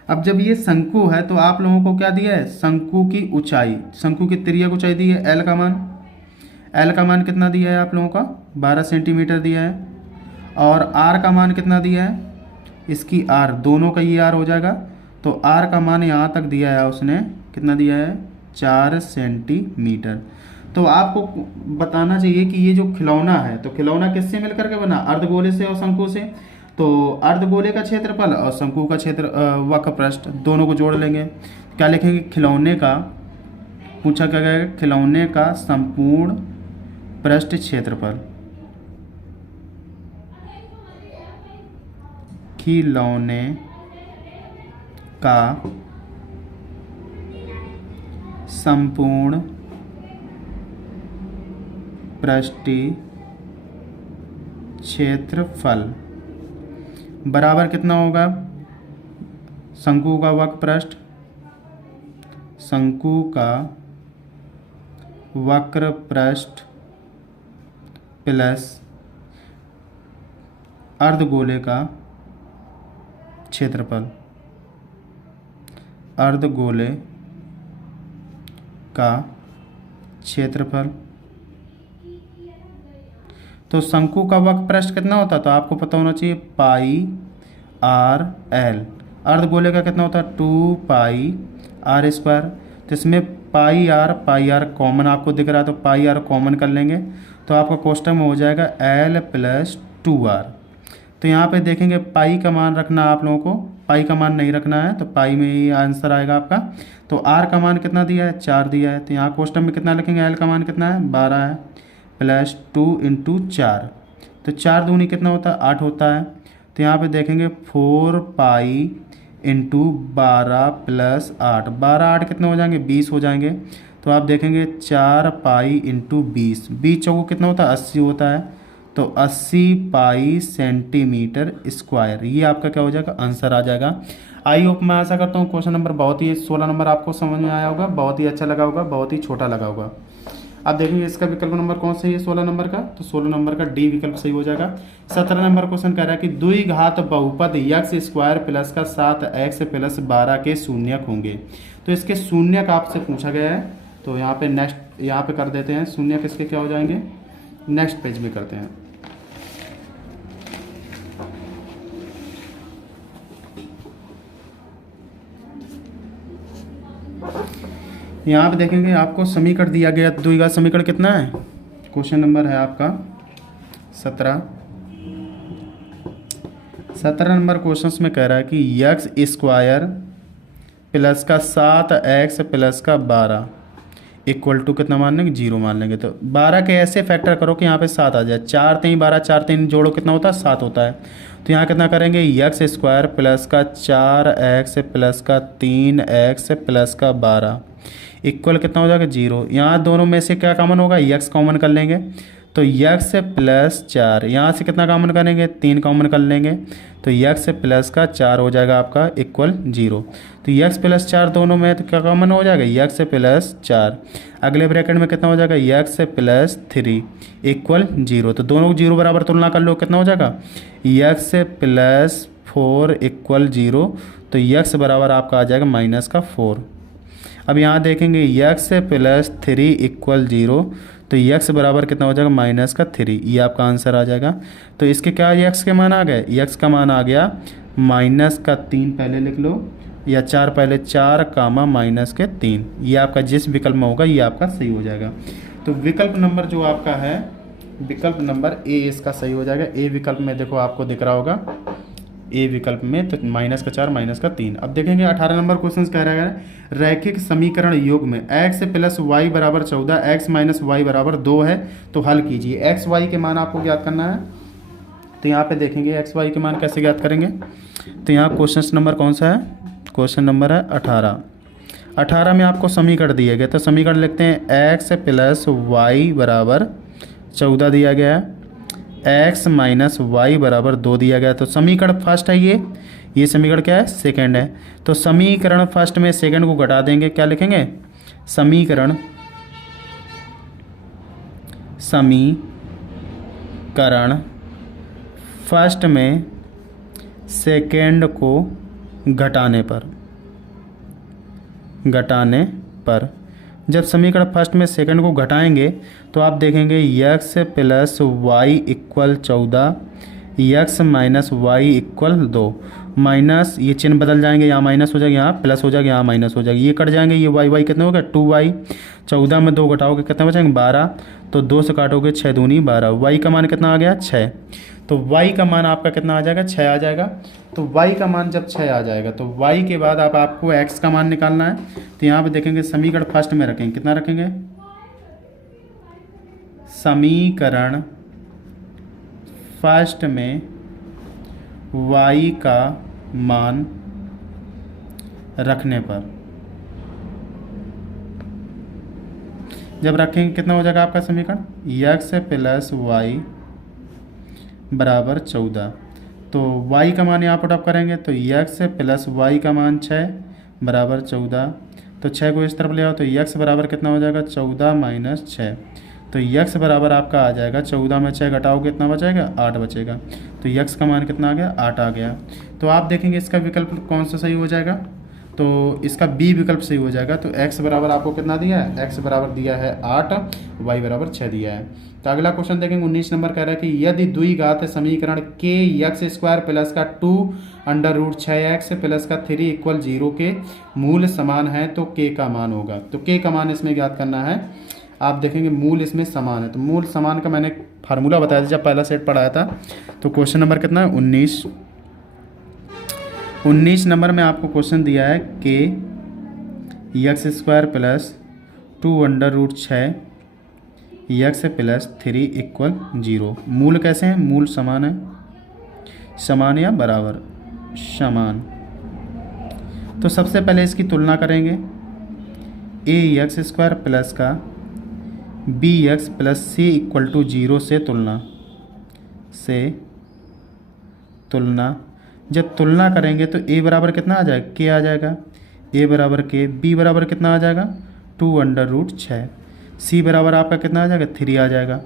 अब जब ये शंकु है तो आप लोगों को क्या दिया है, शंकु की ऊंचाई, शंकु की तिर्यक ऊंचाई दी है एल का मान कितना दिया है आप लोगों का 12 सेंटीमीटर दिया है, और आर का मान कितना दिया है, इसकी आर, दोनों का ये आर हो जाएगा। तो आर का मान यहाँ तक दिया है उसने, कितना दिया है 4 सेंटीमीटर। तो आपको बताना चाहिए कि ये जो खिलौना है, तो खिलौना किससे मिलकर के बना, अर्धगोले से और शंकु से। तो अर्धगोले का क्षेत्रफल और शंकु का क्षेत्र वक्र पृष्ठ दोनों को जोड़ लेंगे, क्या लिखेंगे, खिलौने का, पूछा क्या गया, खिलौने का संपूर्ण पृष्ठ क्षेत्रफल, खिलौने का संपूर्ण पृष्ठीय क्षेत्रफल बराबर कितना होगा, शंकु का वक्र पृष्ठ, शंकु का वक्र पृष्ठ प्लस अर्धगोले का क्षेत्रफल, अर्धगोले का क्षेत्रफल। तो शंकु का वक्र पृष्ठ कितना होता है, तो आपको पता होना चाहिए पाई आर एल। अर्धगोले का कितना होता है 2 पाई आर स्क्वायर। तो इसमें पाई आर कॉमन आपको दिख रहा है, तो पाई आर कॉमन कर लेंगे, तो आपका क्वेश्चन में हो जाएगा एल प्लस 2r। तो यहाँ पे देखेंगे पाई का मान रखना आप लोगों को, पाई का मान नहीं रखना है, तो पाई में ही आंसर आएगा आपका। तो आर का मान कितना दिया है 4 दिया है, तो यहाँ क्वेश्चन में कितना लिखेंगे, एल का मान कितना है 12 है, प्लस 2 × 4, तो 4 दूनी कितना होता है 8 होता है। तो यहाँ पे देखेंगे 4 पाई × 12 प्लस 8, 12 8 कितने हो जाएंगे 20 हो जाएंगे। तो आप देखेंगे 4 पाई × 20, 20 चौको कितना होता है 80 होता है, तो 80 पाई सेंटीमीटर स्क्वायर, ये आपका क्या हो जाएगा आंसर आ जाएगा। आई होप मैं आशा करता हूँ क्वेश्चन नंबर बहुत ही 16 नंबर आपको समझ में आया होगा, बहुत ही अच्छा लगा होगा, बहुत ही छोटा लगा होगा। अब देखेंगे इसका विकल्प नंबर कौन सही है 16 नंबर का, तो 16 नंबर का डी विकल्प सही हो जाएगा। 17 नंबर क्वेश्चन कह रहा है कि द्विघात बहुपद एक्स स्क्वायर प्लस का 7x प्लस 12 के शून्यक होंगे। तो इसके शून्यक आपसे पूछा गया है, तो यहाँ पे नेक्स्ट यहाँ पे कर देते हैं शून्यक इसके क्या हो जाएंगे, नेक्स्ट पेज में करते हैं। यहाँ पे देखेंगे आपको समीकरण दिया गया, द्विघात समीकरण कितना है, क्वेश्चन नंबर है आपका 17। 17 नंबर क्वेश्चन में कह रहा है कि एक्स स्क्वायर प्लस का 7x प्लस का 12 इक्वल टू कितना मान लेंगे, 0 मान लेंगे। तो 12 के ऐसे फैक्टर करो कि यहाँ पे 7 आ जाए, 4 3 12, 4 3 जोड़ो कितना होता है 7 होता है। तो यहाँ कितना करेंगे, एक्स स्क्वायर प्लस का 4x प्लस का 3x प्लस का 12 इक्वल कितना हो जाएगा 0। यहाँ दोनों में से क्या कॉमन होगा, एक्स कॉमन कर लेंगे, तो एक्स प्लस 4, यहाँ से कितना कॉमन करेंगे 3 कॉमन कर लेंगे, तो एक्स प्लस का 4 हो जाएगा आपका इक्वल 0। तो एक्स प्लस 4 दोनों में तो क्या कॉमन हो जाएगा, एक्स प्लस 4। अगले ब्रैकेट में कितना हो जाएगा, एक्स प्लस 3 इक्वल 0। तो दोनों को 0 बराबर तुलना कर लो, कितना हो जाएगा, एक्स प्लस 4 इक्वल 0। तो एक्स बराबर आपका आ जाएगा माइनस का 4। अब यहाँ देखेंगे एक्स प्लस 3 इक्वल 0, तो एक्स बराबर कितना हो जाएगा माइनस का 3, ये आपका आंसर आ जाएगा। तो इसके क्या एक्स के मान आ गए, एक्स का मान आ गया माइनस का 3 पहले लिख लो, या 4 पहले, 4 कामा माइनस के 3, ये आपका जिस विकल्प में होगा ये आपका सही हो जाएगा। तो विकल्प नंबर जो आपका है, विकल्प नंबर ए इसका सही हो जाएगा। ए विकल्प में देखो आपको दिख रहा होगा, ए विकल्प में तो माइनस का 4 माइनस का 3। अब देखेंगे 18 नंबर क्वेश्चन कह रहा है रैखिक समीकरण योग में x प्लस वाई बराबर 14, x माइनस वाई बराबर 2 है, तो हल कीजिए। एक्स वाई के मान आपको ज्ञात करना है। तो यहाँ पे देखेंगे एक्स वाई के मान कैसे ज्ञात करेंगे। तो यहाँ क्वेश्चन नंबर कौन सा है, क्वेश्चन नंबर है 18। 18 में आपको समीकरण दिए गए, तो समीकरण लिखते हैं x प्लस वाई बराबर 14 दिया गया है, x माइनस वाई बराबर 2 दिया गया। तो समीकरण फर्स्ट है ये समीकरण क्या है, सेकंड है। तो समीकरण फर्स्ट में सेकंड को घटा देंगे, क्या लिखेंगे, समीकरण फर्स्ट में सेकंड को घटाने पर जब समीकरण फर्स्ट में सेकंड को घटाएंगे तो आप देखेंगे x plus y equal 14, x minus y equal 2। Minus ये चिन्ह बदल जाएंगे, यहाँ माइनस हो जाएगा, यहाँ प्लस हो जाएगा, यहाँ माइनस हो जाएगा, ये कट जाएंगे, ये वाई कितने हो गए 2y। 14 में 2 घटाओगे कितने बचेंगे 12, तो 2 से काटोगे 6 दूनी 12, वाई का मान कितना आ गया 6। तो y का मान आपका कितना आ जाएगा 6 आ जाएगा। तो y का मान जब 6 आ जाएगा तो y के बाद आपको x का मान निकालना है। तो यहाँ पे देखेंगे समीकरण फर्स्ट में रखेंगे, कितना रखेंगे, समीकरण फर्स्ट में y का मान रखने पर जब रखेंगे कितना हो जाएगा आपका समीकरण, x प्लस वाई बराबर 14। तो y का मान यहाँ पुट अप करेंगे, तो x प्लस वाई का मान 6 बराबर 14। तो 6 को इस तरफ ले आओ, तो x बराबर कितना हो जाएगा 14 माइनस 6। तो x बराबर आपका आ जाएगा 14 में 6 घटाओ कितना बचेगा 8 बचेगा। तो x का मान कितना आ गया 8 आ गया। तो आप देखेंगे इसका विकल्प कौन सा सही हो जाएगा, तो इसका बी विकल्प सही हो जाएगा। तो x बराबर आपको कितना दिया है, x बराबर दिया है 8, y बराबर 6 दिया है। तो अगला क्वेश्चन देखेंगे 19 नंबर कह रहा है कि यदि द्विघात समीकरण के एक्स स्क्वायर प्लस का 2 अंडर रूट 6x प्लस का 3 इक्वल 0 के मूल समान है तो k का मान होगा। तो k का मान इसमें ज्ञात करना है। आप देखेंगे मूल इसमें समान है, तो मूल समान का मैंने फार्मूला बताया था जब पहला सेट पढ़ाया था। तो क्वेश्चन नंबर कितना है 19 नंबर में आपको क्वेश्चन दिया है कि x square plus 2 under root 6 x plus 3 equal 0। मूल कैसे हैं, मूल समान है, समान या बराबर, समान। तो सबसे पहले इसकी तुलना करेंगे, ए एक्स स्क्वायर प्लस का b x plus c equal to 0 से तुलना जब तुलना करेंगे तो ए बराबर कितना आ जाएगा, के आ जाएगा, ए बराबर के, बी बराबर कितना आ जाएगा 2 अंडर रूट 6। सी बराबर आपका कितना आ जाएगा 3 आ जाएगा।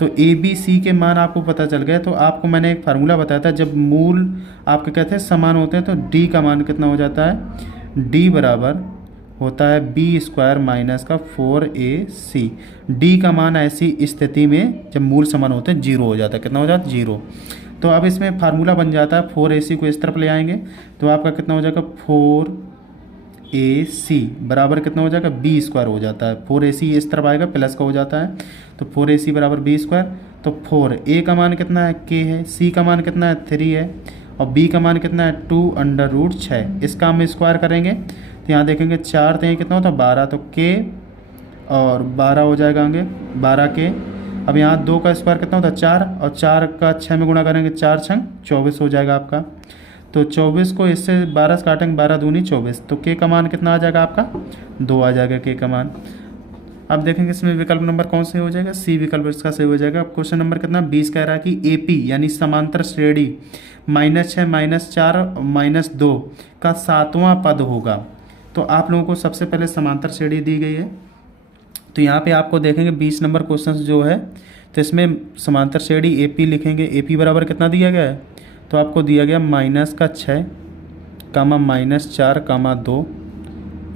तो ए बी सी के मान आपको पता चल गए। तो आपको मैंने एक फार्मूला बताया था, जब मूल आपके कहते हैं समान होते हैं तो डी का मान कितना हो जाता है, डी बराबर होता है बी स्क्वायर माइनस का 4ac। डी का मान ऐसी स्थिति में जब मूल समान होते हैं 0 हो जाता है। कितना हो जाता है 0। तो अब इसमें फार्मूला बन जाता है 4ac को इस तरफ ले आएंगे तो आपका कितना हो जाएगा 4ac बराबर कितना हो जाएगा बी स्क्वायर हो जाता है। 4ac इस तरफ आएगा प्लस का हो जाता है तो 4ac बराबर बी स्क्वायर। तो 4 a का मान कितना है k है, c का मान कितना है 3 है और b का मान कितना है 2√6। इसका हम स्क्वायर करेंगे तो यहाँ देखेंगे 4 तो कितना होता है 12 तो k और 12 हो जाएगा आगे 12k। अब यहाँ 2 का स्क्वायर कितना होता है 4 और 4 का 6 में गुणा करेंगे 4 छंग 24 हो जाएगा आपका। तो 24 को इससे 12 से काटेंगे 12 दूनी 24 तो k का मान कितना आ जाएगा आपका 2 आ जाएगा k का मान। अब देखेंगे इसमें विकल्प नंबर कौन से हो जाएगा, सी विकल्प इसका सही हो जाएगा। अब क्वेश्चन नंबर कितना 20 कह रहा है कि एपी यानी समांतर श्रेणी -6 -4 -2 का 7वां पद होगा। तो आप लोगों को सबसे पहले समांतर श्रेणी दी गई है। तो यहाँ पे आपको देखेंगे 20 नंबर क्वेश्चन जो है तो इसमें समांतर श्रेणी एपी लिखेंगे। एपी बराबर कितना दिया गया है तो आपको दिया गया -6 कामा -4 2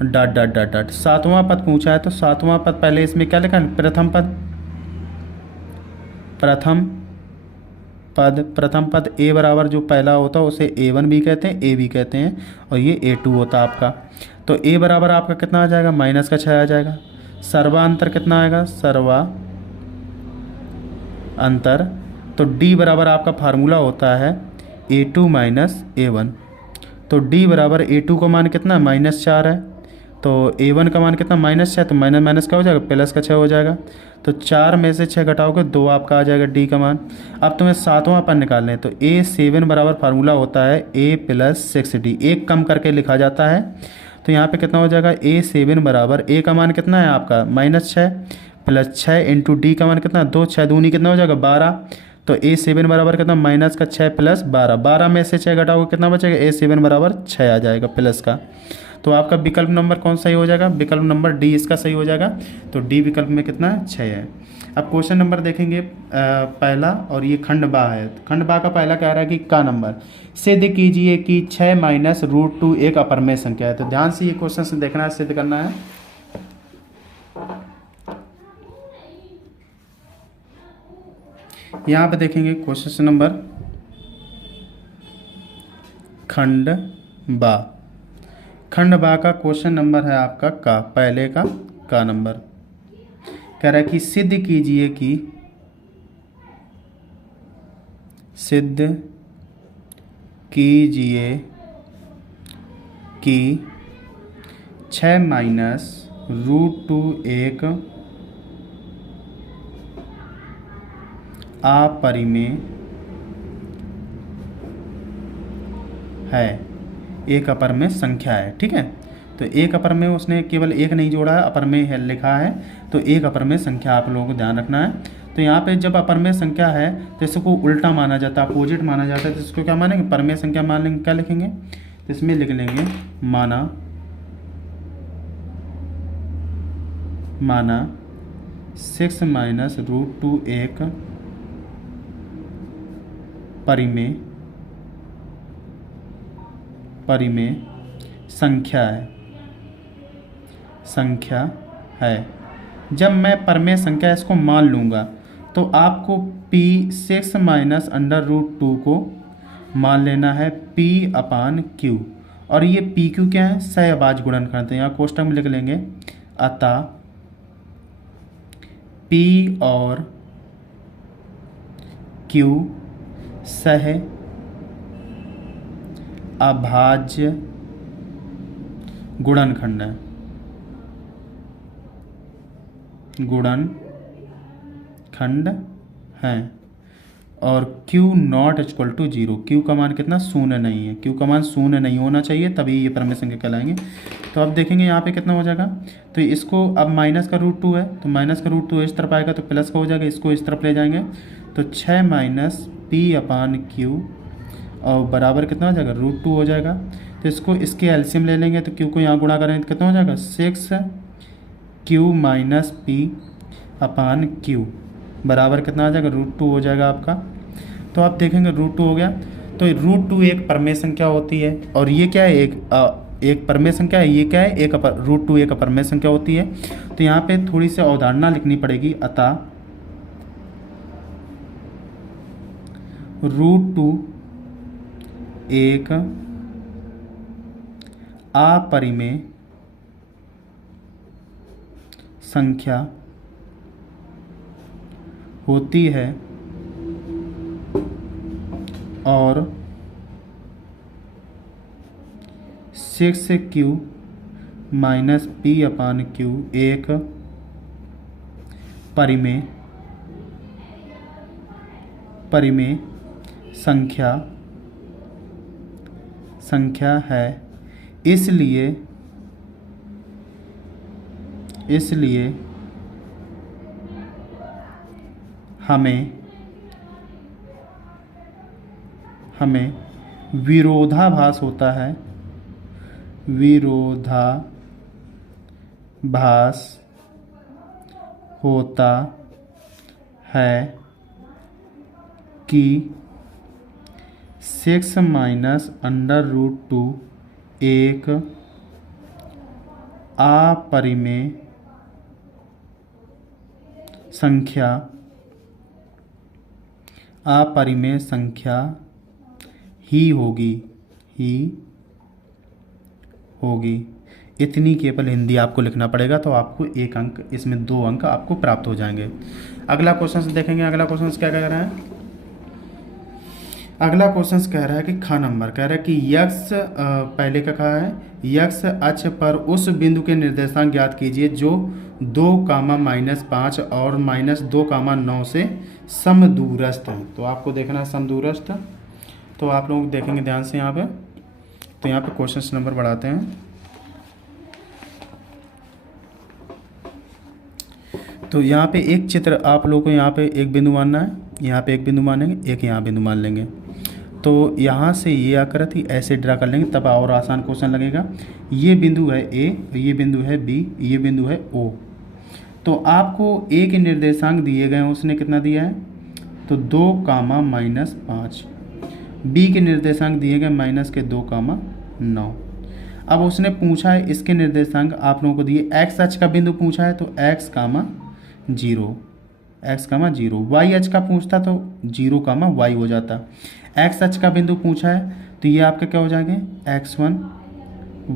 डॉट डॉट डॉट डॉट 7वां पद पूछा है। तो 7वां पद पहले इसमें क्या लिखा है प्रथम पद ए बराबर जो पहला होता है उसे a1 भी कहते हैं a भी कहते हैं और ये a2 होता है आपका। तो a बराबर आपका कितना आ जाएगा -6 आ जाएगा। सर्वांतर कितना आएगा सर्वांतर। तो d बराबर आपका फार्मूला होता है a2 -a1। तो d बराबर a2 का मान कितना -4 है तो a1 का मान कितना -6 तो माइनस का हो जाएगा प्लस का 6 हो जाएगा। तो 4 में से 6 घटाओगे 2 आपका आ जाएगा d का मान। अब तुम्हें 7वां पद निकालना है तो a7 बराबर फार्मूला होता है a + 6d। एक कम करके लिखा जाता है तो यहाँ पे कितना हो जाएगा a7 बराबर a का मान कितना है आपका -6 + 6 इंटू डी का मान कितना 2 6 दूनी कितना हो जाएगा 12। तो a7 बराबर कितना -6 + 12 12 में से 6 घटाओगे कितना बचेगा a7 बराबर 6 आ जाएगा प्लस का। तो आपका विकल्प नंबर कौन सही हो जाएगा, विकल्प नंबर डी इसका सही हो जाएगा। तो डी विकल्प में कितना है 6 है। अब क्वेश्चन नंबर देखेंगे पहला और ये खंड बा है। खंड बा का पहला कह रहा है कि का नंबर सिद्ध कीजिए कि 6 - √2 एक अपरमेय संख्या है। तो ध्यान से ये क्वेश्चन से देखना है, सिद्ध करना है। यहाँ पे देखेंगे क्वेश्चन नंबर खंड बा का क्वेश्चन नंबर है आपका का, पहले का नंबर कह रहा है कि सिद्ध कीजिए कि 6 - √2 एक अपरिमेय है, एक अपरमेय संख्या है। ठीक है, तो एक अपरमेय उसने केवल एक नहीं जोड़ा है, अपरमेय है लिखा है। तो एक अपरमेय संख्या आप लोगों को ध्यान रखना है। तो यहाँ पे जब अपरमेय संख्या है तो इसको उल्टा माना जाता है, अपोजिट माना जाता है। तो इसको क्या मानेंगे परमेय संख्या मान लेंगे, क्या लिखेंगे तो इसमें लिख लेंगे माना 6 - √2 एक परिमेय संख्या है। जब मैं परमेय संख्या इसको मान लूँगा तो आपको p6 - √2 को मान लेना है p/q। और ये pq क्या है सहअभाज्य गुणनखंड। यहाँ कोष्टक में लिख लेंगे अतः p और q सहअभाज्य गुणनखंड है और Q ≠ = 0। Q का मान कितना शून्य नहीं है, Q का मान शून्य नहीं होना चाहिए तभी ये परमेय संख्या कहलाएंगे। तो अब देखेंगे यहाँ पे कितना हो जाएगा। तो इसको अब -√2 है तो -√2 इस तरफ आएगा तो प्लस का हो जाएगा, इसको इस तरफ ले जाएंगे तो 6 - p/q और बराबर कितना हो जाएगा √2 हो जाएगा। तो इसको इसके एलसीएम ले लेंगे तो Q को यहाँ गुणा करेंगे तो कितना हो जाएगा 6q - p अपान क्यू बराबर कितना आ जाएगा, √2 हो जाएगा आपका। तो आप देखेंगे √2 हो गया। तो √2 एक परमेय संख्या होती है और ये क्या है, एक परमेय संख्या है, ये क्या है, √2 एक अपरमेय संख्या होती है। तो यहाँ पे थोड़ी सी अवधारणा लिखनी पड़ेगी, अतः √2 एक अपरिमेय संख्या होती है और 6q माइनस p/q एक परिमेय संख्या है। इसलिए हमें विरोधाभास होता है कि 6 माइनस √2 एक अपरिमेय संख्या ही होगी। इतनी केवल हिंदी आपको लिखना पड़ेगा, तो आपको 1 अंक, इसमें 2 अंक आपको प्राप्त हो जाएंगे। अगला क्वेश्चन देखेंगे। अगला क्वेश्चन क्या कह रहा है, अगला क्वेश्चन कह रहा है कि ख नंबर कह रहा है कि यक्स, पहले का कहा है, यक्स अक्ष पर उस बिंदु के निर्देशांक ज्ञात कीजिए जो 2, -5 और -2, 9 से समदूरस्थ है। तो आपको देखना है समदूरस्थ। तो आप लोग देखेंगे ध्यान से यहाँ पे। तो यहाँ पे क्वेश्चन नंबर बढ़ाते हैं। तो यहाँ पे एक चित्र आप लोगों को यहाँ पे एक बिंदु मानना है, यहाँ पे एक बिंदु मानेंगे, एक यहाँ बिंदु मान लेंगे। तो यहाँ से ये आकृति ऐसे ड्रा कर लेंगे, तब और आसान क्वेश्चन लगेगा। ये बिंदु है ए, ये बिंदु है बी, ये बिंदु है ओ। तो आपको ए के निर्देशांक दिए गए हैं, उसने कितना दिया है, तो 2, -5। बी के निर्देशांक दिए गए -2, 9। अब उसने पूछा है इसके निर्देशांक आप लोगों को दिए, एक्स अक्ष का बिंदु पूछा है तो x, 0 वाई अक्ष का पूछता तो 0, y हो जाता। एक्स अक्ष का बिंदु पूछा है तो ये आपके क्या हो जाएंगे, x1,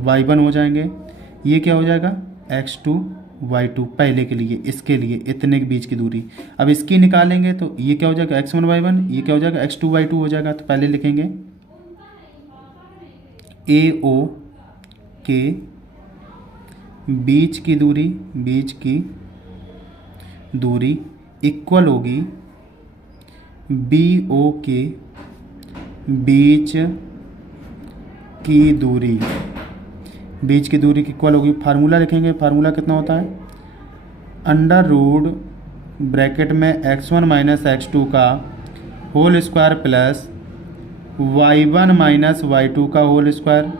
y1 हो जाएंगे। ये क्या हो जाएगा, x2, y2 पहले के लिए, इसके लिए इतने के बीच की दूरी। अब इसकी निकालेंगे तो ये क्या हो जाएगा, x1, y1, ये क्या हो जाएगा, x2, y2 हो जाएगा। तो पहले लिखेंगे AO के बीच की दूरी इक्वल होगी BO के बीच की दूरी इक्वल होगी। फार्मूला लिखेंगे, फार्मूला कितना होता है, √ ब्रैकेट में x1 - x2 का whole square plus y1 - y2 का होल स्क्वायर।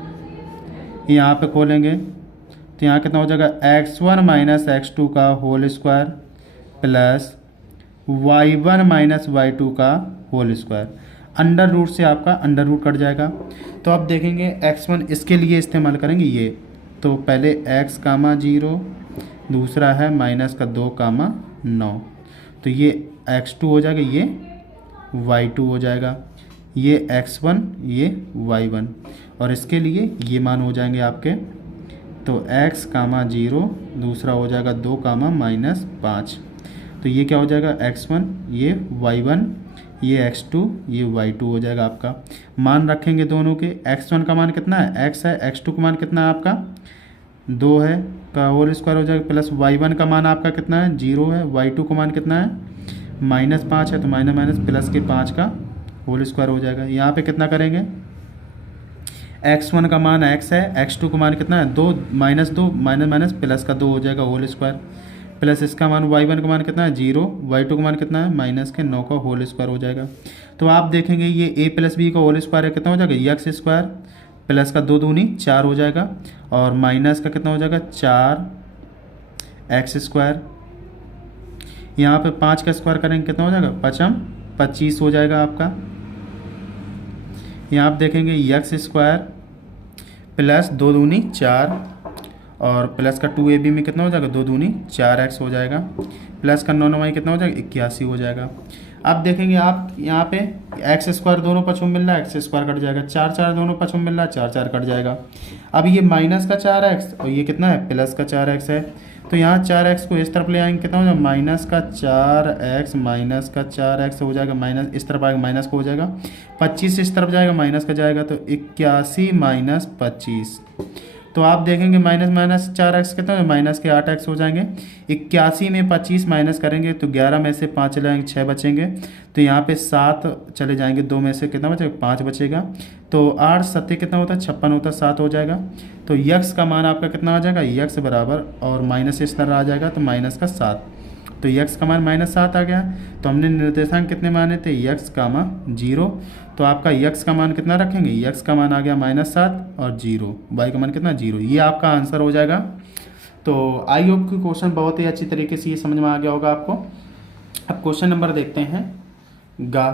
यहाँ पे खोलेंगे तो यहाँ कितना हो जाएगा, x1 - x2 का whole square plus y1 - y2 का होल स्क्वायर। √ से आपका √ कट जाएगा। तो आप देखेंगे x1 इसके लिए इस्तेमाल करेंगे ये। तो पहले x, 0, दूसरा है -2, 9। तो ये x2 हो जाएगा, ये y2 हो जाएगा, ये x1, ये y1, और इसके लिए ये मान हो जाएंगे आपके। तो x, 0, दूसरा हो जाएगा 2, -5। तो ये क्या हो जाएगा, x1, ये y1, ये x2, ये y2 हो जाएगा आपका। मान रखेंगे दोनों के, x1 का मान कितना है, x है, x2 का मान कितना है आपका 2 है, का होल स्क्वायर हो जाएगा, प्लस y1 का मान आपका कितना है 0 है, y2 का मान कितना है -5 है, तो माइनस प्लस के 5 का होल स्क्वायर हो जाएगा। यहाँ पे कितना करेंगे, x1 का मान x है, x2 का मान कितना है 2, -2, माइनस प्लस का 2 हो जाएगा होल स्क्वायर, प्लस इसका मान y1 का मान कितना है 0, y2 का मान कितना है -9 का होल स्क्वायर हो जाएगा। तो आप देखेंगे ये a + b का होल स्क्वायर है, कितना हो जाएगा x स्क्वायर, प्लस का 2 दूनी 4 हो जाएगा, और माइनस का कितना हो जाएगा 4x स्क्वायर। यहाँ पे 5 का स्क्वायर करेंगे कितना हो जाएगा, 5 25 हो जाएगा आपका। यहाँ आप देखेंगे यक्स स्क्वायर प्लस 2 दूनी 4 और प्लस का 2ab में कितना हो जाएगा, 2 दूनी 4x हो जाएगा, प्लस का 9y कितना हो जाएगा, 81 हो जाएगा। अब देखेंगे आप यहाँ पे एक्स स्क्वायर दोनों पक्षों में मिल रहा है, एक्स स्क्वायर कट जाएगा, 4 4 दोनों पक्षों में मिल रहा है, 4 4 कट जाएगा। अब ये माइनस का 4x और ये कितना है, प्लस का 4x है, तो यहाँ 4x को इस तरफ ले आएंगे, कितना हो जाएगा, माइनस का 4x माइनस का 4x हो जाएगा, माइनस इस तरफ आएगा, माइनस को हो जाएगा, 25 इस तरफ जाएगा, माइनस का जाएगा, तो 81 माइनस 25। तो आप देखेंगे माइनस माइनस 4x कितना है, माइनस के 8x हो जाएंगे। 81 में 25 माइनस करेंगे तो 11 में से 5 चले जाएंगे, 6 बचेंगे, तो यहाँ पे 7 चले जाएंगे, 2 में से कितना बचेगा, 5 बचेगा, तो 8 7 कितना होता है, 56 होता है, 7 हो जाएगा। तो यक्स का मान आपका कितना आ जाएगा, यक्स बराबर और माइनस इस तरह आ जाएगा, तो माइनस का 7, तो यक्स का मान -7 आ गया। तो हमने निर्देशांक कितने माने थे, यक्स का मान 0, तो आपका यक्स का मान कितना रखेंगे, यक्स का मान आ गया -7 और 0, वाई का मान कितना 0, ये आपका आंसर हो जाएगा। तो आई होप कि क्वेश्चन बहुत ही अच्छी तरीके से ये समझ में आ गया होगा आपको। अब क्वेश्चन नंबर देखते हैं गा।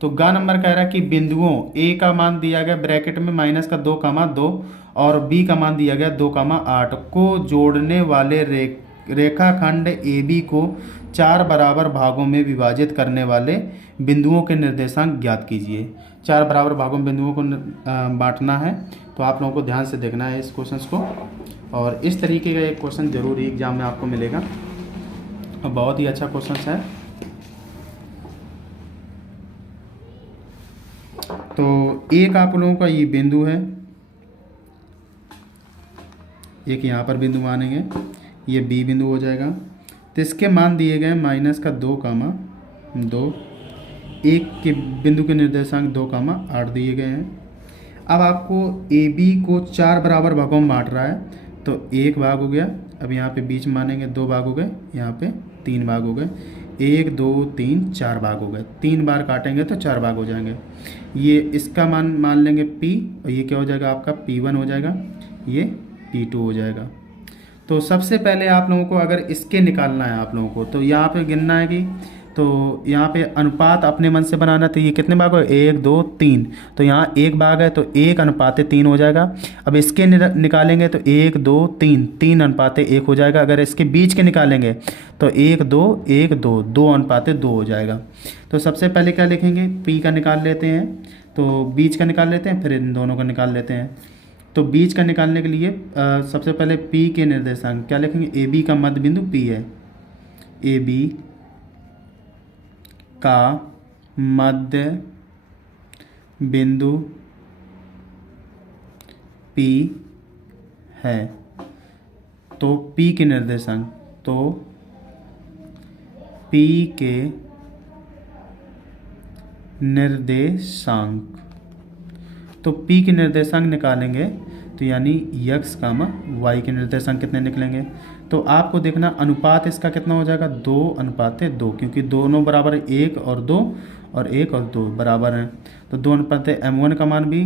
तो गा नंबर कह रहा है कि बिंदुओं ए का मान दिया गया ब्रैकेट में -2, और बी का मान दिया गया 2, 8 को जोड़ने वाले रेखाखंड AB को 4 बराबर भागों में विभाजित करने वाले बिंदुओं के निर्देशांक ज्ञात कीजिए। 4 बराबर भागों में बिंदुओं को बांटना है, तो आप लोगों को ध्यान से देखना है इस क्वेश्चन को, और इस तरीके का एक क्वेश्चन जरूर एग्जाम में आपको मिलेगा और बहुत ही अच्छा क्वेश्चन है। तो एक आप लोगों का ये बिंदु है, एक यहाँ पर बिंदु मानेंगे, ये बी बिंदु हो जाएगा, तो इसके मान दिए गए -2, एक के बिंदु के निर्देशांक 2, 8 दिए गए हैं। अब आपको ए बी को 4 बराबर भागों में बांट रहा है, तो 1 भाग हो गया, अब यहाँ पे बीच में मानेंगे 2 भाग हो गए, यहाँ पे 3 भाग हो गए, 1 2 3 4 भाग हो गए, 3 बार काटेंगे तो 4 भाग हो जाएंगे। ये इसका मान लेंगे P, और ये क्या हो जाएगा आपका P1 हो जाएगा, ये P2 हो जाएगा। तो सबसे पहले आप लोगों को अगर इसके निकालना है आप लोगों को, तो यहाँ पे गिनना है कि, तो यहाँ पे अनुपात अपने मन से बनाना, तो ये कितने भाग हो, 1 2 3, तो यहाँ 1 भाग है, तो 1:3 हो जाएगा। अब इसके निकालेंगे तो 1 2 3, 3:1 हो जाएगा। अगर इसके बीच के निकालेंगे तो 1 2 1 2, 2:2 हो जाएगा। तो सबसे पहले क्या लिखेंगे, P का निकाल लेते हैं, तो बीच का निकाल लेते हैं, फिर इन दोनों का निकाल लेते हैं। तो बीच का निकालने के लिए सबसे पहले P के निर्देशांक क्या लिखेंगे, AB का मध्य बिंदु P है, AB का मध्य बिंदु P है, तो P के निर्देशांक, तो P के निर्देशांक, तो P के निर्देशांक निकालेंगे तो यानी यक्स कामा वाई के निर्देशांक कितने निकलेंगे। तो आपको देखना अनुपात इसका कितना हो जाएगा, 2:2, क्योंकि दोनों बराबर 1 और 2 और 1 और 2 बराबर हैं, तो 2:1 M1 का मान भी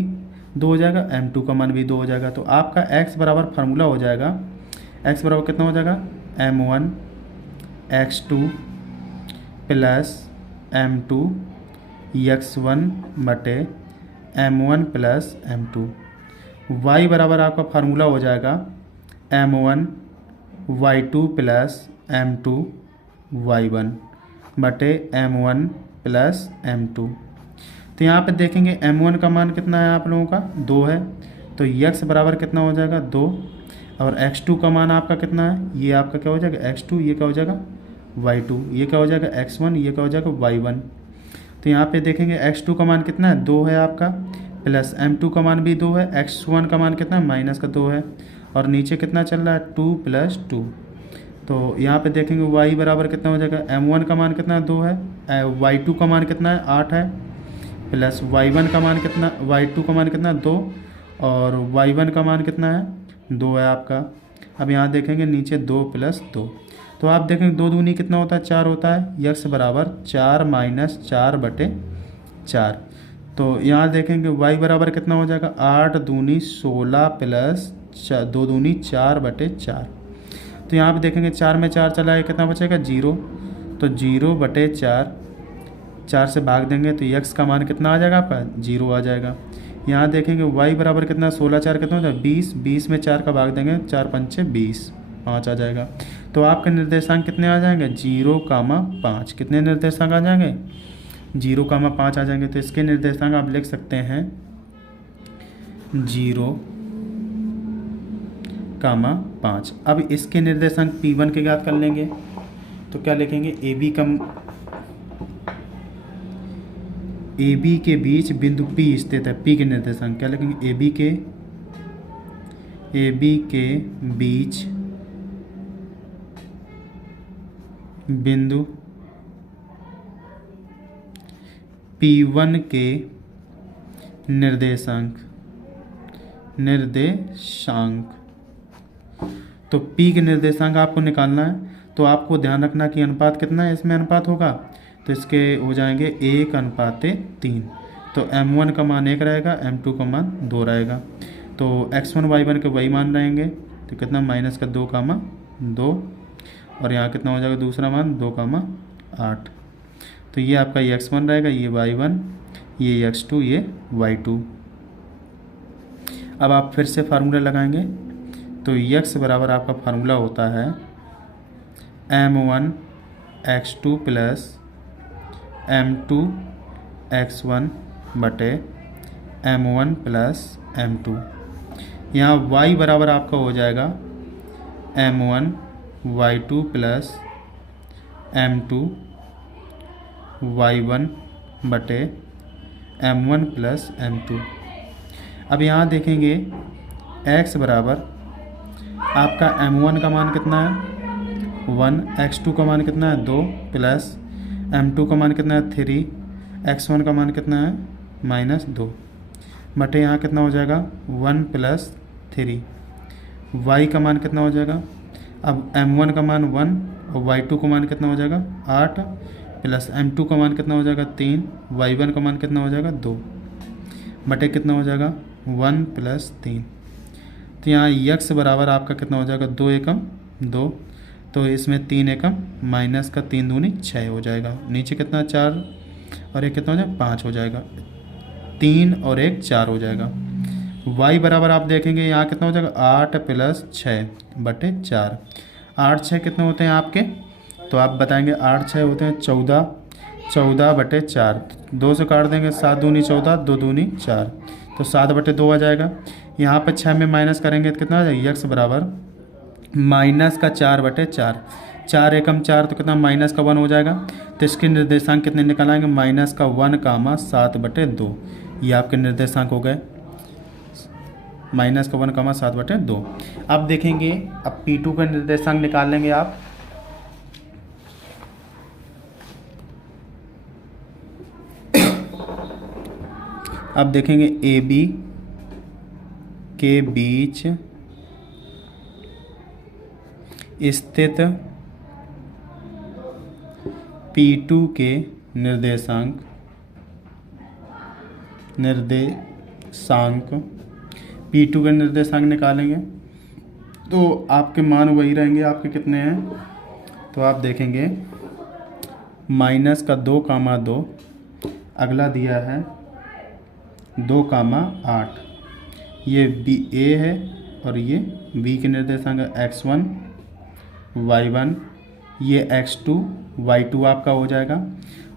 2 हो जाएगा, M2 का मान भी 2 हो जाएगा। तो आपका x बराबर फार्मूला हो जाएगा, x बराबर कितना हो जाएगा, M1 x2 plus M2 x1 बटे M1 प्लस M2। y बराबर आपका फार्मूला हो जाएगा M1 y2 plus M2 y1 बटे M1 प्लस M2। तो यहाँ पे देखेंगे M1 का मान कितना है आप लोगों का, 2 है, तो x बराबर कितना हो जाएगा, 2, और x2 का मान आपका कितना है, ये आपका क्या हो जाएगा x2, ये क्या हो जाएगा y2, ये क्या हो जाएगा x1, ये क्या हो जाएगा y1। तो यहाँ पे देखेंगे x2 का मान कितना है, 2 है आपका, प्लस M2 का मान भी 2 है, x1 का मान कितना है, -2 है, और नीचे कितना चल रहा है, 2 + 2। तो यहाँ पे देखेंगे y बराबर कितना हो जाएगा, M1 का मान कितना 2 है, y2 का मान कितना है 8 है, प्लस y1 का मान कितना, y2 का मान कितना 2, और y1 का मान कितना है 2 है आपका। अब यहाँ देखेंगे नीचे 2 + 2, तो आप देखेंगे 2 दूनी कितना होता है, 4 होता है, यक्स बराबर 4 - 4 बटे 4। तो यहाँ देखेंगे y बराबर कितना हो जाएगा, 8 दूनी 16 प्लस 2 दूनी 4 बटे 4। तो यहाँ पे देखेंगे 4 में 4 चला है, कितना बचेगा 0, तो 0/4, 4 से भाग देंगे तो x का मान कितना आ जाएगा आपका 0 आ जाएगा। यहाँ देखेंगे y बराबर कितना 16 4 कितना हो जाएगा 20, 20 में 4 का भाग देंगे 4 5 20, 5 आ जाएगा। तो आपके निर्देशांक कितने आ जाएंगे 0,5। कितने निर्देशांक आ जाएंगे 0,5 आ जाएंगे। तो इसके निर्देशांक आप लिख सकते हैं 0,5। अब इसके निर्देशांक P1 के ज्ञात कर लेंगे। तो क्या लिखेंगे AB के बीच बिंदु P स्थित है। P के निर्देशांक क्या लिखेंगे AB के बीच बिंदु P1 के निर्देशांक। तो P के निर्देशांक आपको निकालना है। तो आपको ध्यान रखना कि अनुपात कितना है, इसमें अनुपात होगा तो इसके हो जाएंगे 1:3। तो m1 का मान 1 रहेगा, m2 का मान 2 रहेगा। तो x1 y1 के वही मान रहेंगे। तो कितना -2, और यहाँ कितना हो जाएगा दूसरा मान 2,8। तो ये आपका x1 रहेगा, ये y1, ये x2, ये y2। अब आप फिर से फार्मूला लगाएंगे। तो x बराबर आपका फार्मूला होता है m1 x2 plus m2 x1 बटे m1 प्लस m2। यहाँ y बराबर आपका हो जाएगा m1 y2 plus m2 y1 बटे m1 प्लस m2। अब यहाँ देखेंगे x बराबर आपका m1 का मान कितना है 1, x2 का मान कितना है 2 प्लस m2 का मान कितना है 3, x1 का मान कितना है -2 बटे यहाँ कितना हो जाएगा 1 प्लस 3। y का मान कितना हो जाएगा, अब m1 का मान 1 और y2 का मान कितना हो जाएगा 8 प्लस m2 का मान कितना हो जाएगा 3, y1 का मान कितना हो जाएगा 2 बटे कितना हो जाएगा 1 प्लस 3। तो यहाँ x बराबर आपका कितना हो जाएगा 2 एकम 2। तो इसमें 3 एकम माइनस का 3 दूनी 6 हो जाएगा। नीचे कितना 4 और एक कितना हो जाएगा 5 हो जाएगा। 3 और 1 4 हो जाएगा। y बराबर आप देखेंगे यहाँ कितना हो जाएगा 8 प्लस 6 बटे 4। 8 6 कितने होते हैं आपके, तो आप बताएंगे 8 6 होते हैं 14, 14 बटे 4। 2 से काट देंगे 7 दूनी 14, 2 दूनी 4, तो 7 बटे 2 आ जाएगा। यहाँ पर 6 में माइनस करेंगे तो कितना आ जाएगा x बराबर -4 बटे 4। 4 एकम 4 तो कितना -1 हो जाएगा। तो इसके निर्देशांक कितने निकल आएंगे -1, 7 बटे 2। ये आपके निर्देशांक हो गए -1, 7 बटे 2। अब देखेंगे अब P2 का निर्देशांक निकाल लेंगे आप। अब देखेंगे AB के बीच स्थित P2 के निर्देशांक P2 के निर्देशांक निकालेंगे तो आपके मान वही रहेंगे। आपके कितने हैं, तो आप देखेंगे -2, अगला दिया है 2,8। ये A है और ये B के निर्देशांक x1 y1, ये x2 y2 आपका हो जाएगा।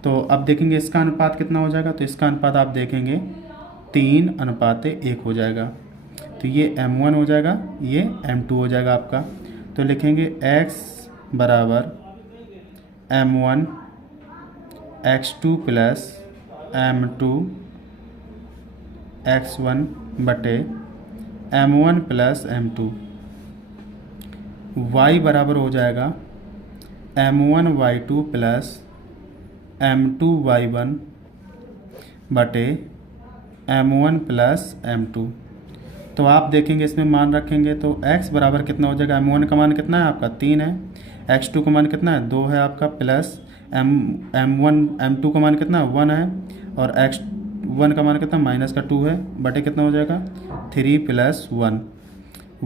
तो अब देखेंगे इसका अनुपात कितना हो जाएगा। तो इसका अनुपात आप देखेंगे 3:1 हो जाएगा। तो ये m1 हो जाएगा, ये m2 हो जाएगा आपका। तो लिखेंगे x बराबर m1 x2 plus m2 x1 बटे m1 प्लस m2। y बराबर हो जाएगा m1 y2 plus m2 y1 बटे m1 प्लस m2। तो आप देखेंगे इसमें मान रखेंगे तो x बराबर कितना हो जाएगा, m1 का मान कितना है आपका 3 है, x2 का मान कितना है 2 है आपका, प्लस m2 का मान कितना है 1 है, और x1 का मान कितना -2 है, बटे कितना हो जाएगा 3 प्लस 1।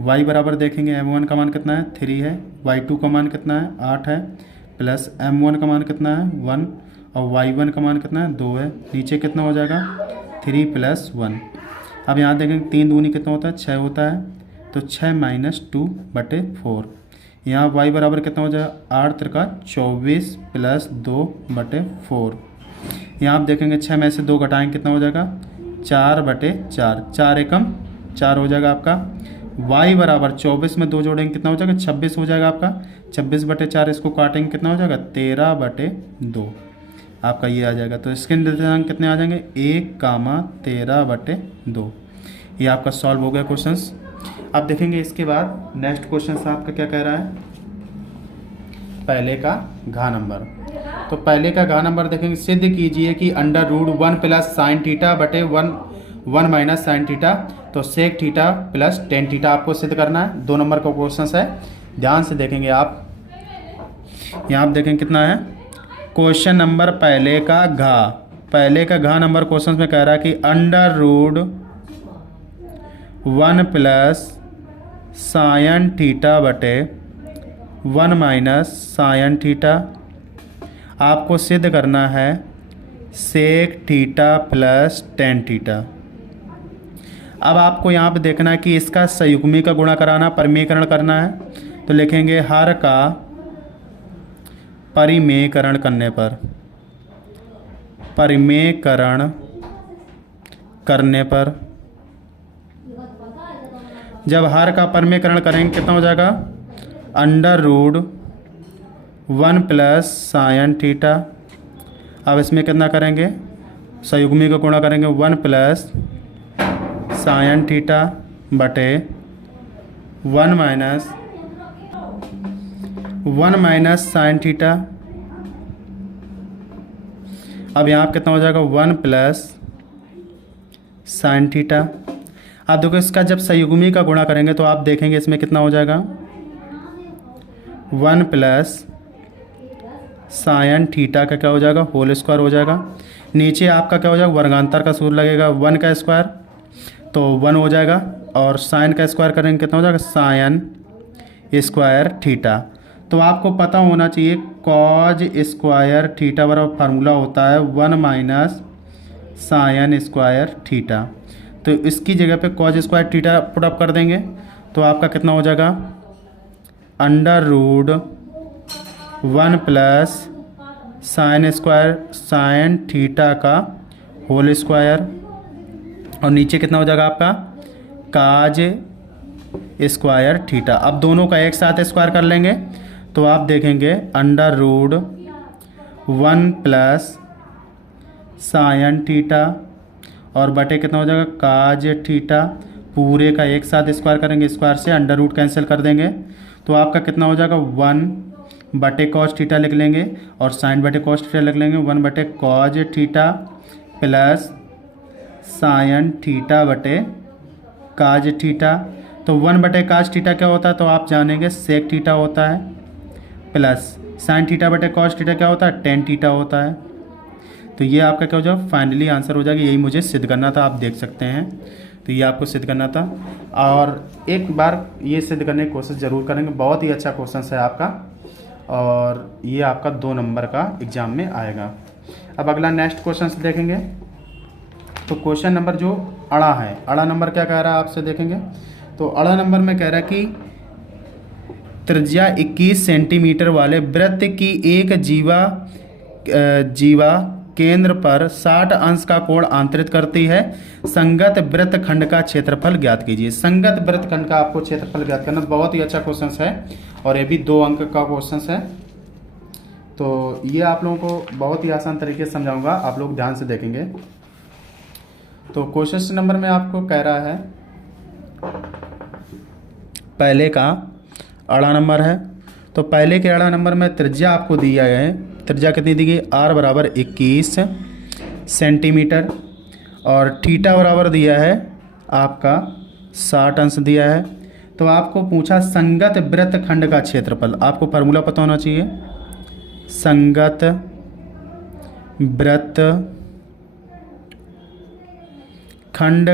y बराबर देखेंगे m1 का मान कितना है 3 है, y2 का मान कितना है 8 है, प्लस m1 का मान कितना है 1 और y1 का मान कितना है 2 है। नीचे कितना हो जाएगा 3 + 1। अब यहाँ देखेंगे 3 दूनी कितना होता है 6 होता है, तो 6 - 2/4। यहाँ y बराबर कितना हो जाएगा 8 × 24 + 2/4। यहाँ आप देखेंगे 6 में से 2 घटाएंगे कितना हो जाएगा 4/4, 4 एकम 4 हो जाएगा आपका। y बराबर 24 में 2 जोड़ेंगे कितना हो जाएगा 26 हो जाएगा आपका। 26/4 इसको काटेंगे कितना हो जाएगा 13/2 आपका ये आ जाएगा। तो इसके निर्देशांक कितने आ जाएंगे 1, 13/2। ये आपका सॉल्व हो गया क्वेश्चंस। अब देखेंगे इसके बाद नेक्स्ट क्वेश्चन आपका क्या कह रहा है, पहले का घा नंबर। तो पहले का घा नंबर देखेंगे, सिद्ध कीजिए कि √1 + sin θ/1 1 - sin θ, तो sec θ + tan θ आपको सिद्ध करना है। 2 नंबर का क्वेश्चन है, ध्यान से देखेंगे आप। यहाँ आप देखेंगे कितना है क्वेश्चन नंबर पहले का घा नंबर क्वेश्चन में कह रहा है कि √1 + sin θ/1 - sin θ आपको सिद्ध करना है sec θ + tan θ। अब आपको यहाँ पे देखना है कि इसका संयुग्मी का गुणा कराना, परिमेयकरण करना है। तो लिखेंगे हर का परिमेयकरण करने पर जब हर का परिमेयकरण करेंगे कितना हो जाएगा √1 + sin θ। अब इसमें कितना करेंगे संयुग्मी का गुणा करेंगे 1 + sin θ/1 - 1 - sin θ। अब यहाँ कितना हो जाएगा 1 + sin θ। अब देखो इसका जब संयुग्मी का गुणा करेंगे तो आप देखेंगे इसमें कितना हो जाएगा 1 + sin θ का क्या हो जाएगा होल स्क्वायर हो जाएगा। नीचे आपका क्या हो जाएगा वर्गांतर का सूत्र लगेगा 1 का स्क्वायर, तो 1 हो जाएगा, और साइन का स्क्वायर करेंगे कितना हो जाएगा sin स्क्वायर थीटा। तो आपको पता होना चाहिए cos स्क्वायर थीटा बराबर फार्मूला होता है 1 - sin स्क्वायर थीटा। तो इसकी जगह पे cos स्क्वायर थीटा पुटअप कर देंगे तो आपका कितना हो जाएगा √1 + sin स्क्वायर sin थीटा का होल स्क्वायर, और नीचे कितना हो जाएगा आपका cos स्क्वायर थीटा। अब दोनों का एक साथ स्क्वायर कर लेंगे तो आप देखेंगे √1 + sin थीटा और बटे कितना हो जाएगा cos थीटा, पूरे का एक साथ स्क्वायर करेंगे, स्क्वायर से √ कैंसिल कर देंगे तो आपका कितना हो जाएगा 1/cos थीटा लिख लेंगे और sin/cos थीटा लिख लेंगे 1/cos theta plus sin θ/cos theta. तो 1/cos थीटा क्या होता है तो आप जानेंगे sec थीटा होता है, प्लस sin θ/cos थीटा क्या होता है tan थीटा होता है। तो ये आपका क्या हो जाएगा फाइनली आंसर हो जाएगा। यही मुझे सिद्ध करना था, आप देख सकते हैं। तो ये आपको सिद्ध करना था और एक बार ये सिद्ध करने की कोशिश ज़रूर करेंगे। बहुत ही अच्छा क्वेश्चन है आपका और ये आपका 2 नंबर का एग्ज़ाम में आएगा। अब अगला नेक्स्ट क्वेश्चन देखेंगे। तो क्वेश्चन नंबर जो अड़ा है, अड़ा नंबर क्या कह रहा है आपसे देखेंगे। तो अड़ा नंबर में कह रहा है कि त्रिज्या 21 सेंटीमीटर वाले वृत्त की एक जीवा केंद्र पर 60 अंश का कोण आंतरित करती है। संगत वृत्तखंड का क्षेत्रफल ज्ञात कीजिए। संगत वृत्तखंड का आपको क्षेत्रफल ज्ञात करना, बहुत ही अच्छा क्वेश्चन है और ये भी 2 अंक का क्वेश्चन है। तो ये आप लोगों को बहुत ही आसान तरीके से समझाऊंगा, आप लोग ध्यान से देखेंगे। तो क्वेश्चन नंबर में आपको कह रहा है पहले का अड़ा नंबर है। तो पहले के अड़ा नंबर में त्रिज्या आपको दिया गया है, त्रिज्या कितनी दी गई r बराबर 21 सेंटीमीटर और थीटा बराबर दिया है आपका 60 अंश दिया है। तो आपको पूछा संगत वृत्तखंड का क्षेत्रफल, आपको फार्मूला पता होना चाहिए। संगत वृत्तखंड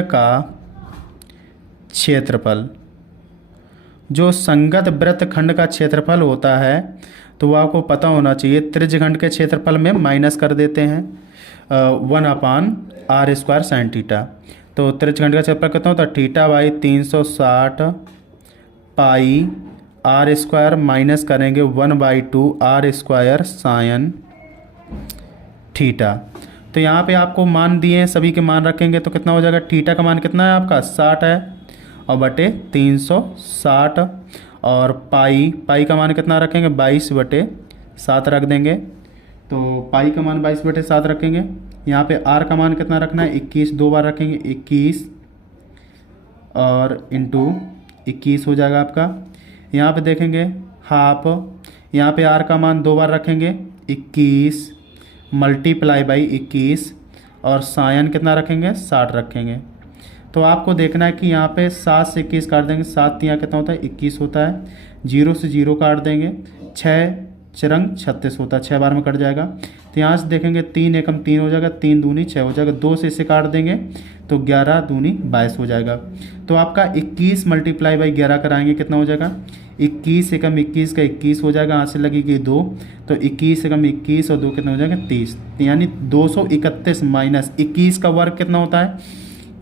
का क्षेत्रफल जो संगत वृत्तखंड का क्षेत्रफल होता है तो वो आपको पता होना चाहिए। त्रिज्यखंड के क्षेत्रफल में माइनस कर देते हैं 1/r² sin थीटा। तो त्रिज्यखंड का क्षेत्रफल कितना होता है, theta by 360 pi r² minus करेंगे 1/2r² sin थीटा। तो यहाँ पे आपको मान दिए हैं, सभी के मान रखेंगे तो कितना हो जाएगा, थीटा का मान कितना है आपका 60 है और बटे 360, और पाई का मान कितना रखेंगे 22/7 रख देंगे। तो पाई का मान 22/7 रखेंगे। यहाँ पे आर का मान कितना रखना है 21, 2 बार रखेंगे 21 और इंटू 21 हो जाएगा आपका। यहाँ पे देखेंगे हाफ, यहाँ पे आर का मान 2 बार रखेंगे 21 मल्टीप्लाई बाई 21 और साइन कितना रखेंगे 60 रखेंगे। तो आपको देखना है कि यहाँ पे 7 से 21 काट देंगे, 7 यहाँ कितना होता है 21 होता है, 0 से 0 काट देंगे, 6 चरंग 36 होता है, 6 बार में कट जाएगा। तो यहाँ से देखेंगे 3 एकम 3 हो जाएगा, 3 दूनी 6 हो जाएगा, 2 से इसे काट देंगे तो 11 दूनी 22 हो जाएगा। तो आपका 21 मल्टीप्लाई बाई 11 कराएंगे कितना हो जाएगा, 21 एकम 21 का 21 हो जाएगा, यहाँ से लगेगी 2 तो 21 एकम 21 और 2 कितना हो जाएगा 30, यानी 231 माइनस 21 का वर्ग कितना होता है,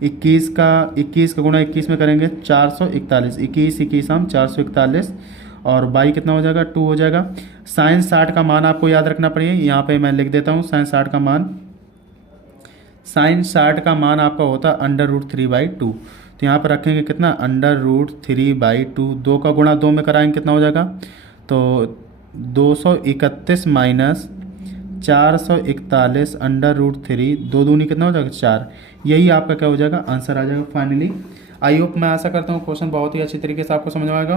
21 का गुणा 21 में करेंगे 441, 21 हम 441 और बाई कितना हो जाएगा 2 हो जाएगा। साइन 60 का मान आपको याद रखना पड़ेगा, यहाँ पे मैं लिख देता हूँ साइन 60 का मान आपका होता है √3/2। तो यहाँ पर रखेंगे कितना √3/2, 2 का गुणा 2 में कराएंगे कितना हो जाएगा, तो 231 माइनस 441 √3, 2 दूनी कितना हो जाएगा 4, यही आपका क्या हो जाएगा आंसर आ जाएगा फाइनली। आई होप, मैं आशा करता हूँ क्वेश्चन बहुत ही अच्छी तरीके से आपको समझ में आएगा।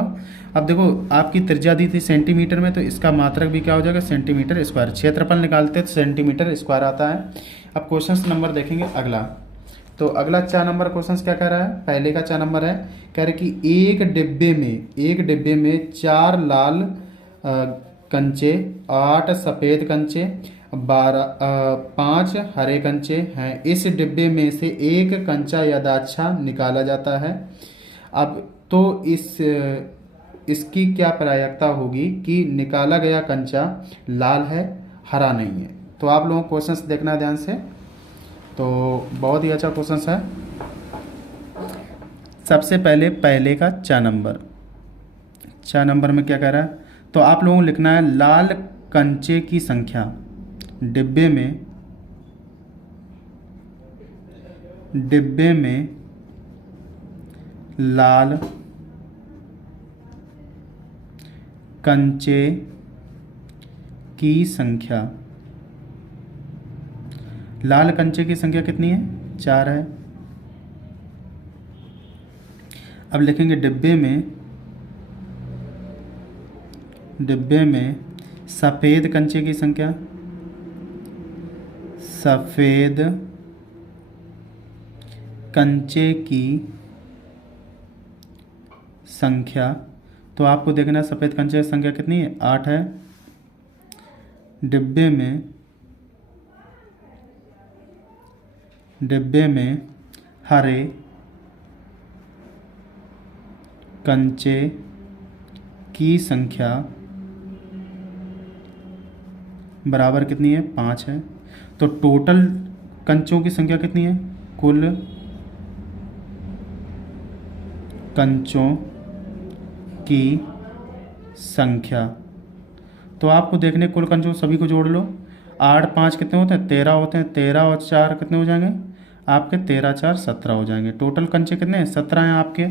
अब देखो आपकी त्रिज्या दी थी सेंटीमीटर में, तो इसका मात्रक भी क्या हो जाएगा सेंटीमीटर स्क्वायर, क्षेत्रफल निकालते तो सेंटीमीटर स्क्वायर आता है। अब क्वेश्चन नंबर देखेंगे अगला। तो अगला 4 नंबर क्वेश्चन क्या कह रहा है, पहले का 4 नंबर है, कह रहे कि एक डिब्बे में 4 लाल कंचे, 8 सफ़ेद कंचे, 5 हरे कंचे हैं। इस डिब्बे में से एक कंचा यदाच्छा निकाला जाता है। अब तो इसकी क्या प्रायिकता होगी कि निकाला गया कंचा लाल है, हरा नहीं है। तो आप लोगों को क्वेश्चंस देखना ध्यान से, तो बहुत ही अच्छा क्वेश्चंस है। सबसे पहले का 4 नंबर में क्या कह रहा है, तो आप लोगों को लिखना है लाल कंचे की संख्या, डिब्बे में लाल कंचे की संख्या, लाल कंचे की संख्या कितनी है 4 है। अब लिखेंगे डिब्बे में सफ़ेद कंचे की संख्या, सफ़ेद कंचे की संख्या, तो आपको देखना है सफ़ेद कंचे की संख्या कितनी है 8 है। डिब्बे में हरे कंचे की संख्या बराबर कितनी है 5 है। तो टोटल कंचों की संख्या कितनी है, कुल कंचों की संख्या, तो आपको देखने कुल कंचों सभी को जोड़ लो, 8 5 कितने होते हैं 13 होते हैं, 13 और 4 कितने हो जाएंगे आपके 13 4 17 हो जाएंगे। टोटल कंचे कितने हैं 17 हैं आपके।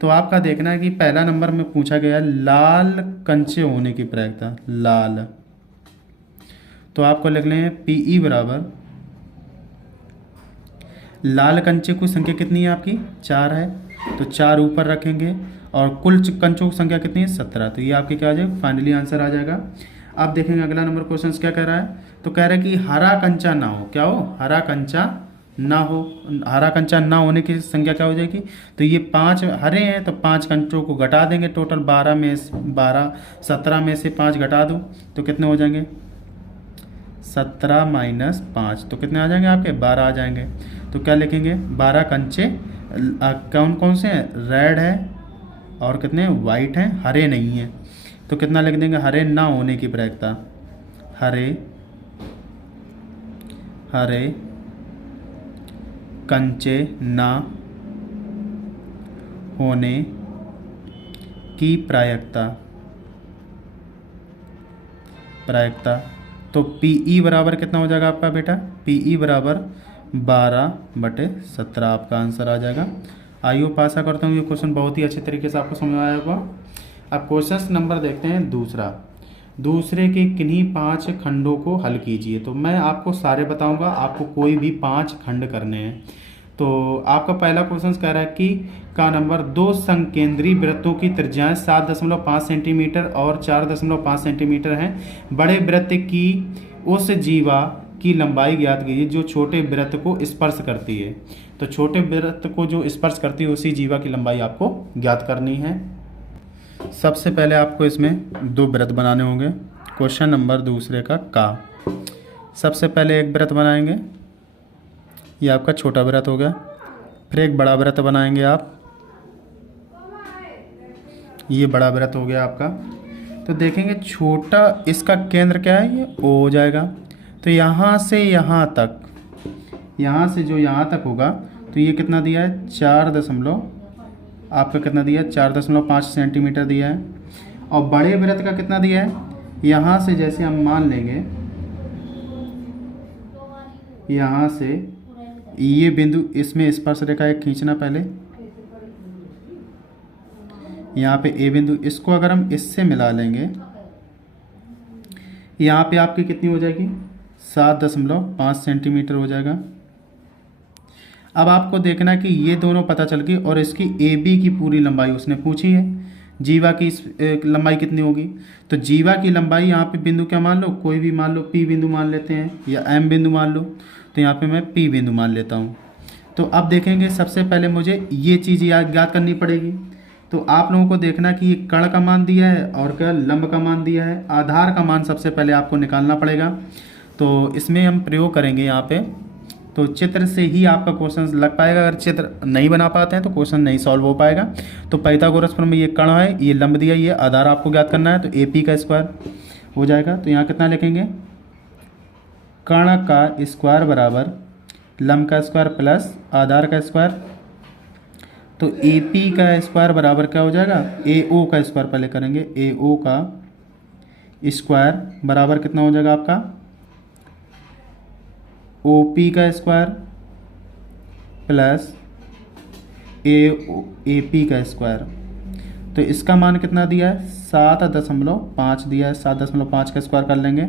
तो आपका देखना है कि पहला नंबर में पूछा गया लाल कंचे होने की प्रायिकता, लाल, तो आपको लिख लें PE बराबर लाल कंचे की संख्या कितनी है आपकी 4 है, तो 4 ऊपर रखेंगे और कुल कंचों की संख्या कितनी है 17, तो ये आपकी क्या आ जाएगा फाइनली आंसर आ जाएगा। आप देखेंगे अगला नंबर क्वेश्चन क्या कह रहा है, तो कह रहा है कि हरा कंचा ना हो, क्या हो हरा कंचा ना हो, हरा कंचा ना होने की संख्या क्या हो जाएगी, तो ये 5 हरे हैं तो 5 कंचों को घटा देंगे, टोटल 17 में से 5 घटा दो तो कितने हो जाएंगे 17 माइनस 5, तो कितने आ जाएंगे आपके 12 आ जाएंगे। तो क्या लिखेंगे 12 कंचे कौन कौन से हैं, रेड है, और कितने वाइट हैं, हरे नहीं हैं। तो कितना लिख देंगे, हरे ना होने की प्रायिकता, हरे हरे कंचे ना होने की प्रायिकता तो PE बराबर कितना हो जाएगा आपका बेटा, PE बराबर 12/17 आपका आंसर आ जाएगा। आई होप आशा करता हूँ ये क्वेश्चन बहुत ही अच्छे तरीके से आपको समझ आया होगा। अब क्वेश्चन नंबर देखते हैं दूसरे के किन्हीं 5 खंडों को हल कीजिए। तो मैं आपको सारे बताऊंगा, आपको कोई भी 5 खंड करने हैं। तो आपका पहला क्वेश्चन कह रहा है कि का नंबर 2 संकेंद्री वृत्तों की त्रिज्याएं 7.5 सेंटीमीटर और 4.5 सेंटीमीटर हैं। बड़े वृत्त की उस जीवा की लंबाई ज्ञात कीजिए जो छोटे वृत्त को स्पर्श करती है। तो छोटे वृत्त को जो स्पर्श करती है उसी जीवा की लंबाई आपको ज्ञात करनी है। सबसे पहले आपको इसमें 2 वृत्त बनाने होंगे। क्वेश्चन नंबर दूसरे का सबसे पहले एक वृत्त बनाएंगे, ये आपका छोटा वृत्त हो गया। फिर एक बड़ा वृत्त बनाएंगे आप, ये बड़ा वृत्त हो गया आपका। तो देखेंगे छोटा, इसका केंद्र क्या है, ये O हो जाएगा। तो यहाँ से यहाँ तक, यहाँ से जो यहाँ तक होगा तो ये कितना दिया है, 4.5 सेंटीमीटर दिया है। और बड़े वृत्त का कितना दिया है, यहाँ से जैसे हम मान लेंगे, यहाँ से ये बिंदु, इसमें स्पर्श रेखा एक खींचना पहले, यहाँ पे A बिंदु, इसको अगर हम इससे मिला लेंगे, यहाँ पे आपकी कितनी हो जाएगी, 7.5 सेंटीमीटर हो जाएगा। अब आपको देखना कि ये दोनों पता चल गई और इसकी AB की पूरी लंबाई उसने पूछी है, जीवा की लंबाई कितनी होगी। तो जीवा की लंबाई यहाँ पे बिंदु क्या मान लो, कोई भी मान लो, P बिंदु मान लेते हैं या M बिंदु मान लो। तो यहाँ पे मैं P बिंदु मान लेता हूँ। तो अब देखेंगे सबसे पहले मुझे ये चीज़ ज्ञात करनी पड़ेगी। तो आप लोगों को देखना कि ये कर्ण का मान दिया है और क्या लंब का मान दिया है, आधार का मान सबसे पहले आपको निकालना पड़ेगा। तो इसमें हम प्रयोग करेंगे यहाँ पे, तो चित्र से ही आपका क्वेश्चन लग पाएगा। अगर चित्र नहीं बना पाते हैं तो क्वेश्चन नहीं सॉल्व हो पाएगा। तो पाइथागोरस प्रमेय में ये कर्ण है, ये लंब दिया, ये आधार आपको ज्ञात करना है। तो AP का स्क्वायर हो जाएगा। तो यहाँ कितना लिखेंगे, कर्ण का स्क्वायर बराबर लंब का स्क्वायर प्लस आधार का स्क्वायर। तो AP का स्क्वायर बराबर क्या हो जाएगा, AO का स्क्वायर पहले करेंगे, AO का स्क्वायर बराबर कितना हो जाएगा आपका, OP का स्क्वायर प्लस AP का स्क्वायर। तो इसका मान कितना दिया है, 7.5 दिया है, 7.5 का स्क्वायर कर लेंगे।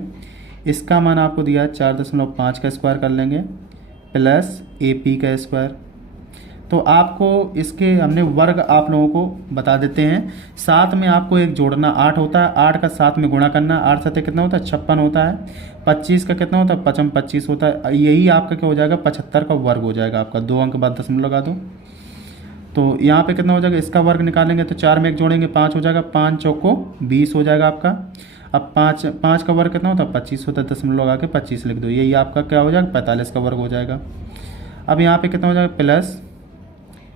इसका मान आपको दिया है 4.5 का स्क्वायर कर लेंगे प्लस AP का स्क्वायर। तो आपको इसके हमने वर्ग आप लोगों को बता देते हैं। 7 में आपको एक जोड़ना 8 होता है, 8 का 7 में गुणा करना, 8 7 कितना होता है, 56 होता है। 25 का कितना होता है, 25 होता है। यही आपका क्या हो जाएगा, 75 का वर्ग हो जाएगा आपका। 2 अंक बाद दशमलव लगा दो। तो यहाँ पे कितना हो जाएगा, इसका वर्ग निकालेंगे तो 4 में एक जोड़ेंगे 5 हो जाएगा, 5 चौको 20 हो जाएगा आपका। अब 5 का वर्ग कितना होता है, 25 होता है, दशमलव लगा के 25 लिख दो, यही आपका क्या हो जाएगा, 45 का वर्ग हो जाएगा। अब यहाँ पे कितना हो जाएगा, प्लस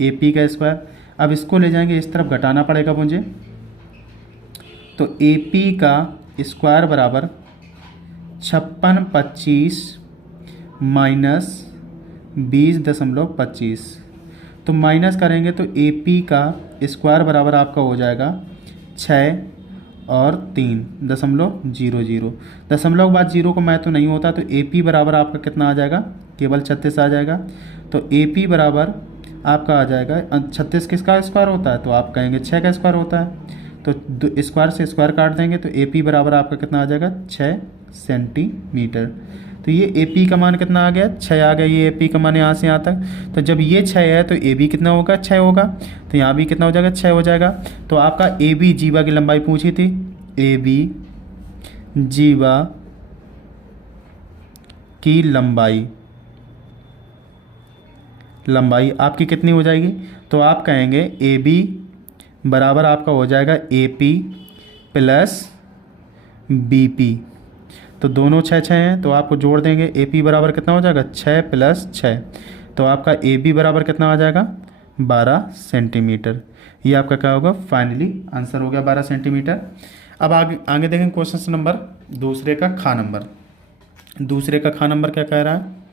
AP का स्क्वायर। अब इसको ले जाएंगे इस तरफ, घटाना पड़ेगा मुझे। तो AP का स्क्वायर बराबर 56/25 माइनस 20.25। तो माइनस करेंगे तो AP का स्क्वायर बराबर आपका हो जाएगा 6 और 3.00। दशमलव के बाद 0 को मैं तो नहीं होता, तो AP बराबर आपका कितना आ जाएगा, केवल 36 आ जाएगा। तो AP बराबर आपका आ जाएगा 36। किसका स्क्वायर होता है, तो आप कहेंगे 6 का स्क्वायर होता है। तो स्क्वायर से स्क्वायर काट देंगे तो AP बराबर आपका कितना आ जाएगा, 6 सेंटीमीटर। तो ये AP का मान कितना आ गया, 6 आ गया। ये AP का मान यहाँ से यहाँ तक। तो जब ये 6 है तो AB कितना होगा, 6 होगा। तो यहाँ भी कितना हो जाएगा, 6 हो जाएगा। तो आपका AB जीवा की लंबाई पूछी थी, AB जीवा की लंबाई आपकी कितनी हो जाएगी। तो आप कहेंगे AB बराबर आपका हो जाएगा AP प्लस BP। तो दोनों 6 हैं, तो आपको जोड़ देंगे। AP बराबर कितना हो जाएगा, 6 + 6। तो आपका AB बराबर कितना आ जाएगा, 12 सेंटीमीटर। ये आपका क्या होगा, फाइनली आंसर हो गया 12 सेंटीमीटर। अब आगे आगे देखें क्वेश्चन नंबर दूसरे का खा नंबर। दूसरे का खा नंबर क्या कह रहा है,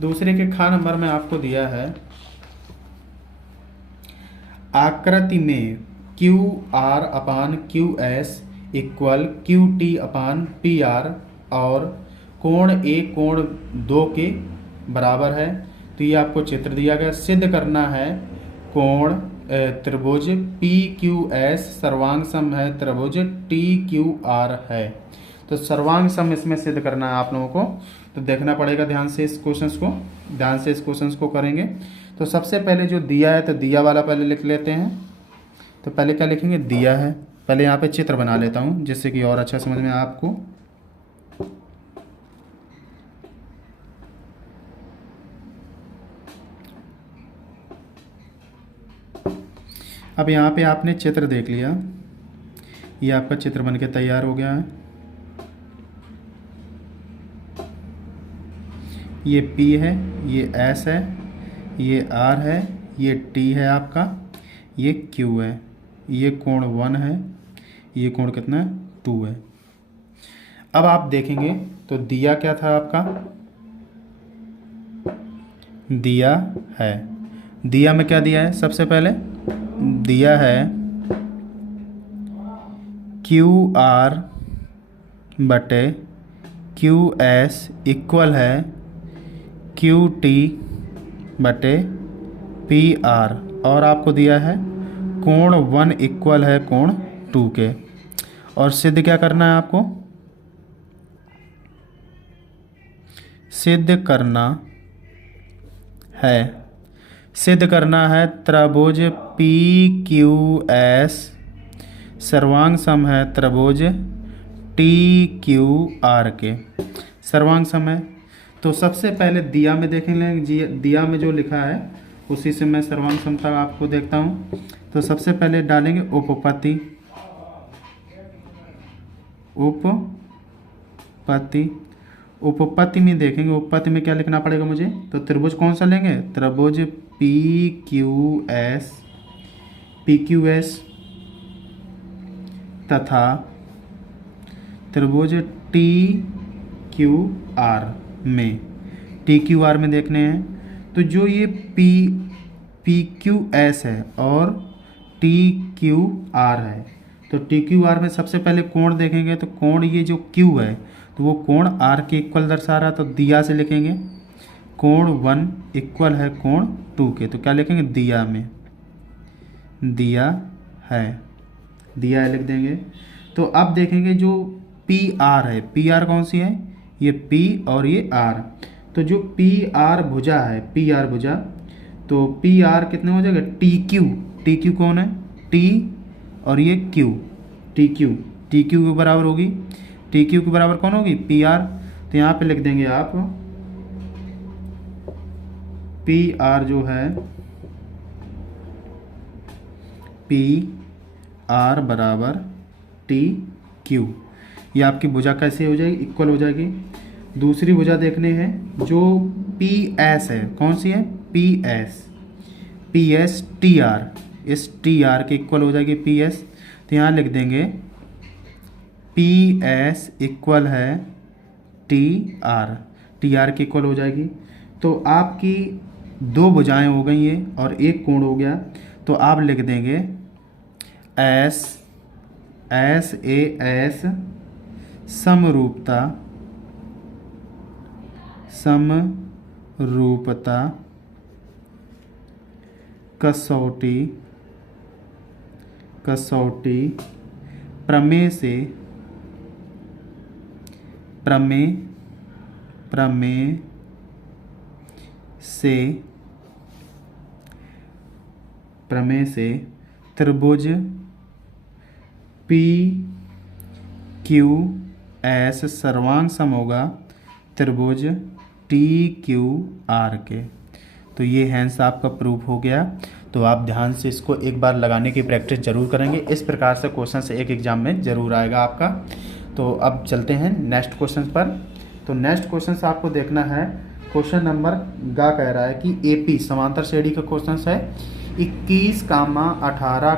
दूसरे के खा नंबर में आपको दिया है आकृति में Q R upon Q S equal Q T upon P R और कोण ए कोण 2 के बराबर है। तो ये आपको चित्र दिया गया, सिद्ध करना है कोण त्रिभुज पी क्यू एस सर्वांग सम है त्रिभुज टी क्यू आर है। तो सर्वांग सम इसमें सिद्ध करना है आप लोगों को, तो देखना पड़ेगा ध्यान से इस क्वेश्चंस को करेंगे। तो सबसे पहले जो दिया है तो दिया वाला पहले लिख लेते हैं। तो पहले क्या लिखेंगे, दिया है। पहले यहाँ पे चित्र बना लेता हूँ जिससे कि और अच्छा समझ में आए आपको। अब यहाँ पे आपने चित्र देख लिया, ये आपका चित्र बनके तैयार हो गया है। ये P है, ये S है, ये R है, ये T है आपका, ये Q है, ये कोण 1 है, ये कोण कितना है 2 है। अब आप देखेंगे तो दिया क्या था आपका, दिया है, दिया में क्या दिया है, सबसे पहले दिया है क्यू आर बटे क्यू एस इक्वल है क्यू टी बटे पी आर, और आपको दिया है कोण 1 इक्वल है कोण 2 के। और सिद्ध क्या करना है आपको, सिद्ध करना है त्रिभुज पी क्यू एस सर्वांग सम है त्रिभुज टी क्यू आर के। सर्वांग सम है तो सबसे पहले दिया में देखेंगे, दिया में जो लिखा है उसी से मैं सर्वांग समता आपको देखता हूँ। तो सबसे पहले डालेंगे उपपत्ति, उपपत्ति में देखेंगे, उपपत्ति में क्या लिखना पड़ेगा मुझे, तो त्रिभुज कौन सा लेंगे, त्रिभुज पी क्यू एस तथा त्रिभुज टी क्यू आर में, टी क्यू आर में देखने हैं। तो जो ये पी क्यू एस है और टी क्यू आर है, तो टी क्यू आर में सबसे पहले कोण देखेंगे तो कोण ये जो क्यू है तो वो कोण आर के इक्वल दर्शा रहा, तो दिया से लिखेंगे कोण 1 इक्वल है कोण 2 के। तो क्या लिखेंगे, दिया में दिया है, दिया है लिख देंगे। तो अब देखेंगे जो पी आर है, पी आर कौन सी है, ये पी और ये आर। तो जो पी आर भुजा है, पी आर भुजा, तो पी आर कितने हो जाएगा, टी क्यू कौन है, टी और ये क्यू, टी क्यू के बराबर होगी, टी क्यू के बराबर कौन होगी, पी आर। तो यहाँ पे लिख देंगे आप पी आर जो है पी आर बराबर टी क्यू। ये आपकी भुजा कैसे हो जाएगी, इक्वल हो जाएगी। दूसरी भुजा देखने हैं जो पी एस है, कौन सी है, पी एस टी आर, इस टी आर के इक्वल हो जाएगी पी एस। तो यहाँ लिख देंगे पी एस इक्वल है टी आर के इक्वल हो जाएगी। तो आपकी दो भुजाएं हो गई हैं और एक कोण हो गया। तो आप लिख देंगे एस ए एस समरूपता कसौटी प्रमेय से त्रिभुज पी क्यू एस सर्वांग सम होगा त्रिभुज टी क्यू आर के। तो ये हैंस आपका प्रूफ हो गया। तो आप ध्यान से इसको एक बार लगाने की प्रैक्टिस जरूर करेंगे। इस प्रकार से क्वेश्चन से एक एग्जाम में ज़रूर आएगा आपका। तो अब चलते हैं नेक्स्ट क्वेश्चन पर। तो नेक्स्ट क्वेश्चन से आपको देखना है क्वेश्चन नंबर गा कह रहा है कि एपी समांतर श्रेणी का क्वेश्चन है 21, 18,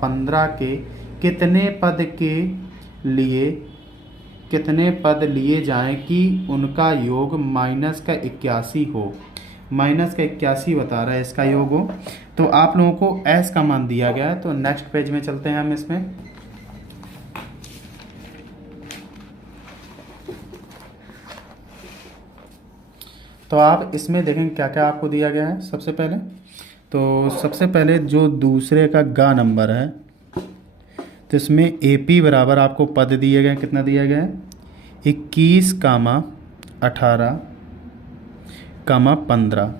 15 के कितने पद लिए जाएं कि उनका योग -81 हो। -81 बता रहा है इसका योग हो। तो आप लोगों को एस का मान दिया गया है। तो नेक्स्ट पेज में चलते हैं हम इसमें। तो आप इसमें देखेंगे क्या क्या आपको दिया गया है। सबसे पहले जो दूसरे का गा नंबर है, तो इसमें एपी बराबर आपको पद दिए गए। कितना दिया गया है? 21, 18, 15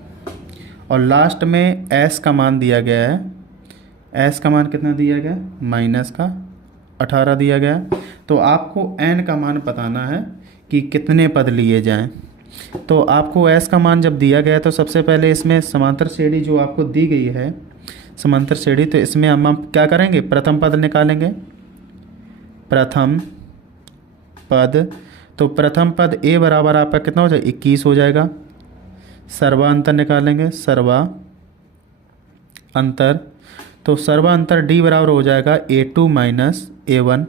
और लास्ट में एस का मान दिया गया है। एस का मान कितना दिया गया? -18 दिया गया। तो आपको एन का मान बताना है कि कितने पद लिए जाएं। तो आपको एस का मान जब दिया गया तो सबसे पहले इसमें समांतर श्रेणी जो आपको दी गई है, समांतर श्रेणी, तो इसमें हम क्या करेंगे? प्रथम पद निकालेंगे। प्रथम पद, तो प्रथम पद ए बराबर आपका कितना हो जाएगा? 21 हो जाएगा। सर्वांतर निकालेंगे। सर्वांतर, तो सर्वांतर डी बराबर हो जाएगा A2 - A1।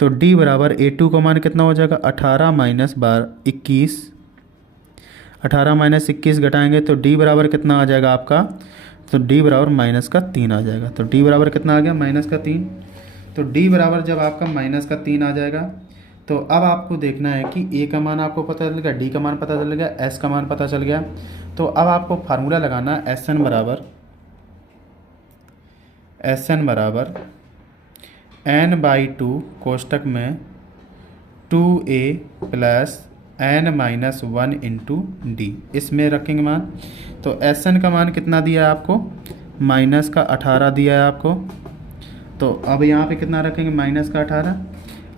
तो डी बराबर A2 का मान कितना हो जाएगा? 18 - 21। 18 - 21 घटाएंगे तो डी बराबर कितना आ जाएगा आपका? तो डी बराबर -3 आ जाएगा। तो डी बराबर कितना आ गया? -3। तो डी बराबर जब आपका -3 आ जाएगा तो अब आपको देखना है कि ए का मान आपको पता चल गया, डी का मान पता चल गया, एस का मान पता चल गया। तो अब आपको फार्मूला लगाना है SN बराबर n/2 कोष्टक में 2a + n-1 × d, इसमें रखेंगे मान। तो SN का मान कितना दिया है आपको? -18 दिया है आपको। तो अब यहाँ पे कितना रखेंगे? -18।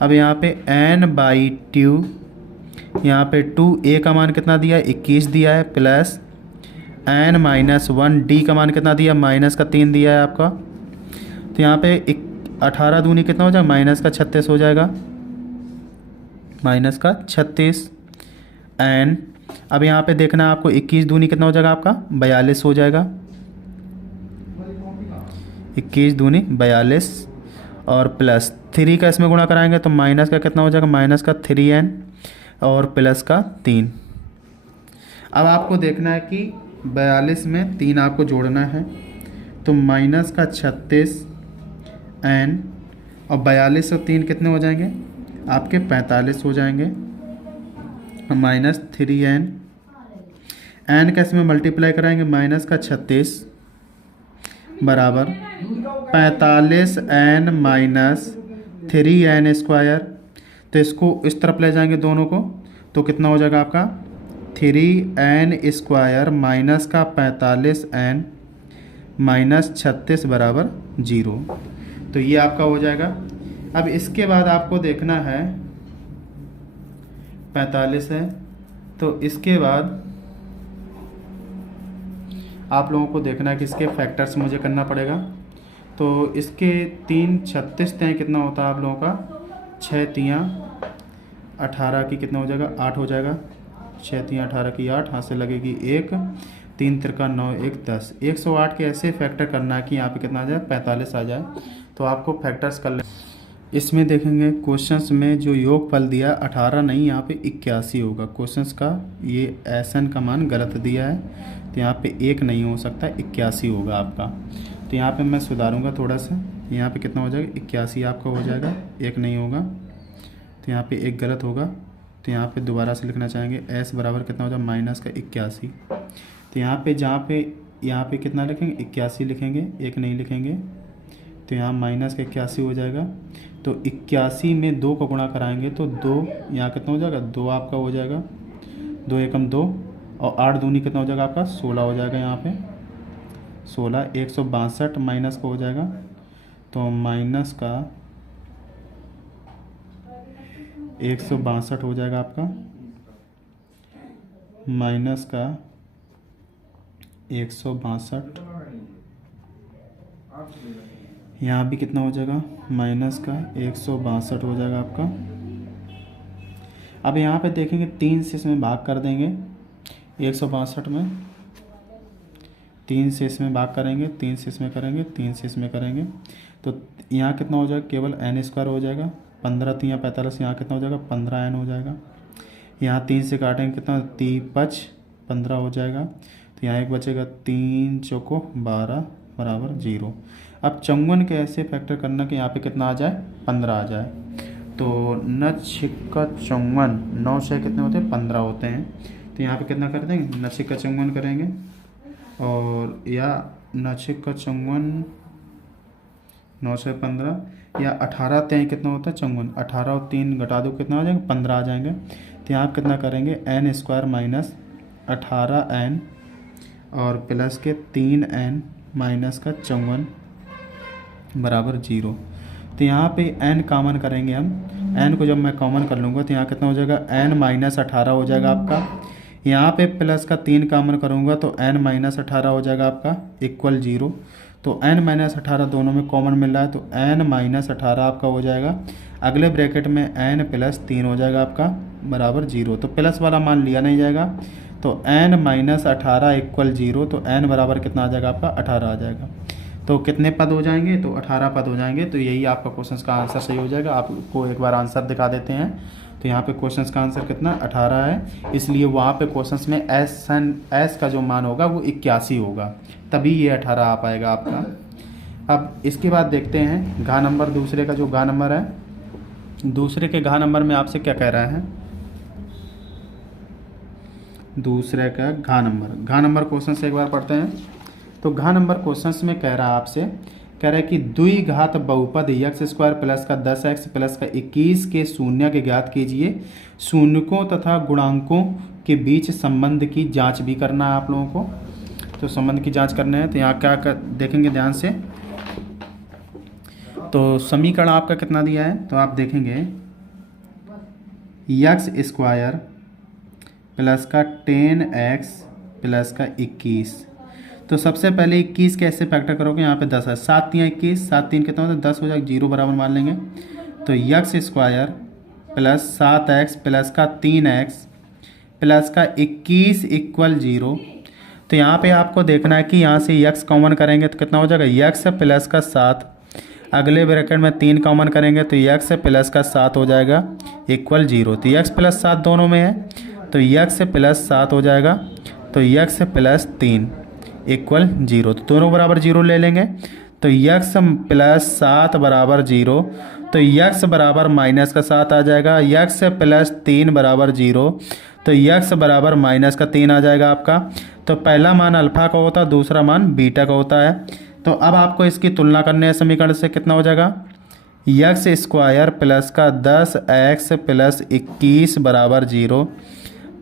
अब यहाँ पे n/2, यहाँ पे 2a का मान कितना दिया है? 21 दिया है, प्लस n-1 d का मान कितना दिया? -3 दिया है आपका। तो यहाँ पे 18 दूनी कितना हो जाएगा? -36 हो जाएगा। -36 n, अब यहाँ पे देखना है आपको 21 दूनी कितना हो जाएगा आपका? 42 हो जाएगा। 21 दूनी 42 और प्लस 3 का इसमें गुणा कराएंगे तो माइनस का कितना हो जाएगा? -3n और प्लस का 3। अब आपको देखना है कि 42 में 3 आपको जोड़ना है। तो -36n और 42 और 3 कितने हो जाएंगे आपके? 45 हो जाएंगे। -3n, n का इसमें मल्टीप्लाई कराएंगे -36 बराबर 45n - 3n²। तो इसको इस तरफ ले जाएंगे दोनों को, तो कितना हो जाएगा आपका? 3n² माइनस का 45n -36 बराबर 0। तो ये आपका हो जाएगा। अब इसके बाद आपको देखना है 45 है, तो इसके बाद आप लोगों को देखना है कि इसके फैक्टर्स मुझे करना पड़ेगा। तो इसके 3 36 तय कितना होता है आप लोगों का? 6 तियाँ 18 की कितना हो जाएगा? 8 हो जाएगा। 6 तियाँ 18 की 8, हाथ से लगेगी 1, 3 तिरका 9, 1 10। 108 के ऐसे फैक्टर करना है कि यहाँ पे कितना आ जाए? 45 आ जाए। तो आपको फैक्टर्स कर ले। इसमें देखेंगे क्वेश्चंस में जो योगफल दिया 18 नहीं, यहाँ पे 81 होगा। क्वेश्चंस का ये SN का मान गलत दिया है, तो यहाँ पे 1 नहीं हो सकता, 81 होगा आपका। तो यहाँ पे मैं सुधारूंगा थोड़ा सा। यहाँ पे कितना हो जाएगा? 81 आपका हो जाएगा, 1 नहीं होगा। तो यहाँ पे 1 गलत होगा। तो यहाँ पे दोबारा से लिखना चाहेंगे S बराबर कितना हो जाएगा? -81। तो यहाँ पे यहाँ पे कितना लिखेंगे? 81 लिखेंगे, 1 नहीं लिखेंगे। तो यहाँ -81 हो जाएगा। तो 81 में 2 को गुणा कराएंगे तो 2 यहाँ कितना हो जाएगा? 2 आपका हो जाएगा। 2 एकम 2 और 8 दूनी कितना हो जाएगा आपका? 16 हो जाएगा। यहाँ पे 16, 162 माइनस का हो जाएगा। तो माइनस का 162 हो जाएगा आपका, माइनस का 162। यहाँ भी कितना हो जाएगा? माइनस का 162 हो जाएगा आपका। अब यहाँ पे देखेंगे 3 से इसमें भाग कर देंगे 162 में 3 से इसमें भाग करेंगे, 3 से इसमें करेंगे, 3 से इसमें करेंगे, तो यहाँ कितना हो जाएगा, केवल n स्क्वायर हो जाएगा। 15 3 45, यहाँ कितना हो जाएगा, 15n हो जाएगा। यहाँ 3 से काटेंगे कितना, 3 5 15 हो जाएगा। तो यहाँ एक बचेगा, 3 चौको 12 बराबर 0। अब 54 के ऐसे फैक्टर करना कि यहाँ पे कितना आ जाए, 15 आ जाए। तो 9 छिक्का 54, 9 से कितने होते हैं, 15 होते हैं। तो यहाँ पे कितना कर देंगे, 9 छिक्का 54 करेंगे, और या 9 छिक्का 54 9 से 15, या 18 तें कितना होता है, 54, 18 और 3 घटा दो कितना आ जाएगा, 15 आ जाएंगे। तो यहाँ कितना करेंगे, n स्क्वायर माइनस 18n और प्लस के 3n माइनस का 54 बराबर 0। तो यहाँ पे n कॉमन करेंगे हम, n को जब मैं कॉमन कर लूँगा तो यहाँ कितना हो जाएगा, n माइनस 18 हो जाएगा आपका। यहाँ पे प्लस का 3 कॉमन करूँगा तो n माइनस 18 हो जाएगा आपका, इक्वल 0। तो n माइनस 18 दोनों में कॉमन मिल रहा है, तो n माइनस 18 आपका हो जाएगा। अगले ब्रैकेट में n प्लस 3 हो जाएगा आपका, बराबर 0। तो प्लस वाला मान लिया नहीं जाएगा, तो n माइनस 18 इक्वल 0। तो n बराबर कितना आ जाएगा आपका, 18 आ जाएगा। तो कितने पद हो जाएंगे, तो 18 पद हो जाएंगे। तो यही आपका क्वेश्चन का आंसर सही हो जाएगा। आपको एक बार आंसर दिखा देते हैं। तो यहाँ पे क्वेश्चन का आंसर कितना, 18 है, इसलिए वहाँ पे क्वेश्चन में एस का जो मान होगा वो 81 होगा, तभी ये 18 आ पाएगा आपका। अब इसके बाद देखते हैं घा नंबर, दूसरे का जो घा नंबर है, दूसरे के घा नंबर में आपसे क्या कह रहा है, दूसरे का घा नंबर क्वेश्चन से एक बार पढ़ते हैं। तो घा नंबर क्वेश्चन में कह रहा है आपसे, कह रहा है कि द्विघात बहुपद x स्क्वायर प्लस का 10x प्लस का 21 के शून्य के ज्ञात कीजिए। शून्यकों तथा गुणांकों के बीच संबंध की जांच भी करना है आप लोगों को। तो संबंध की जांच करना है, तो यहाँ क्या देखेंगे ध्यान से। तो समीकरण आपका कितना दिया है, तो आप देखेंगे x स्क्वायर प्लस का 10x प्लस का 21। तो सबसे पहले 21 कैसे फैक्टर करोगे, यहाँ पे 10 है, 7 3 21, 7 3 कितना होता है, 10 हो जाएगा, 0 बराबर मान लेंगे। तो x square plus 7x plus का 3x प्लस का 21 इक्वल 0। तो यहाँ पे आपको देखना है कि यहाँ से x कॉमन करेंगे तो कितना हो जाएगा, x प्लस का 7, अगले ब्रैकेट में 3 कॉमन करेंगे तो x प्लस का 7 हो जाएगा, इक्वल 0। तो x प्लस 7 दोनों में है, तो x प्लस 7 हो जाएगा, तो x प्लस 3 इक्वल 0। तो दोनों बराबर 0 ले लेंगे, तो x प्लस 7 बराबर 0। तो x बराबर माइनस का 7 आ जाएगा, x प्लस 3 बराबर 0। तो x बराबर माइनस का 3 आ जाएगा आपका। तो पहला मान अल्फा का होता है, दूसरा मान बीटा का होता है। तो अब आपको इसकी तुलना करने है समीकरण से, कितना हो जाएगा, x स्क्वायर प्लस का 10x प्लस 21 बराबर 0।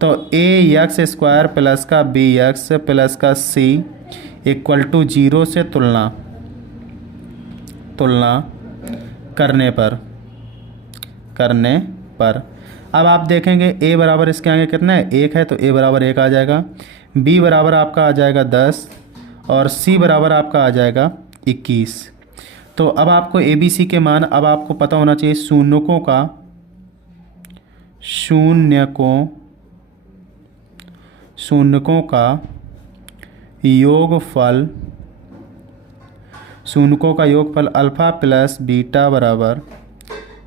तो ax स्क्वायर प्लस का bx प्लस का c इक्वल टू 0 से तुलना करने पर अब आप देखेंगे a बराबर इसके आगे कितना है, 1 है, तो a बराबर 1 आ जाएगा, b बराबर आपका आ जाएगा 10 और c बराबर आपका आ जाएगा 21। तो अब आपको a b c के मान अब आपको पता होना चाहिए। शून्यकों का योगफल अल्फ़ा प्लस बीटा बराबर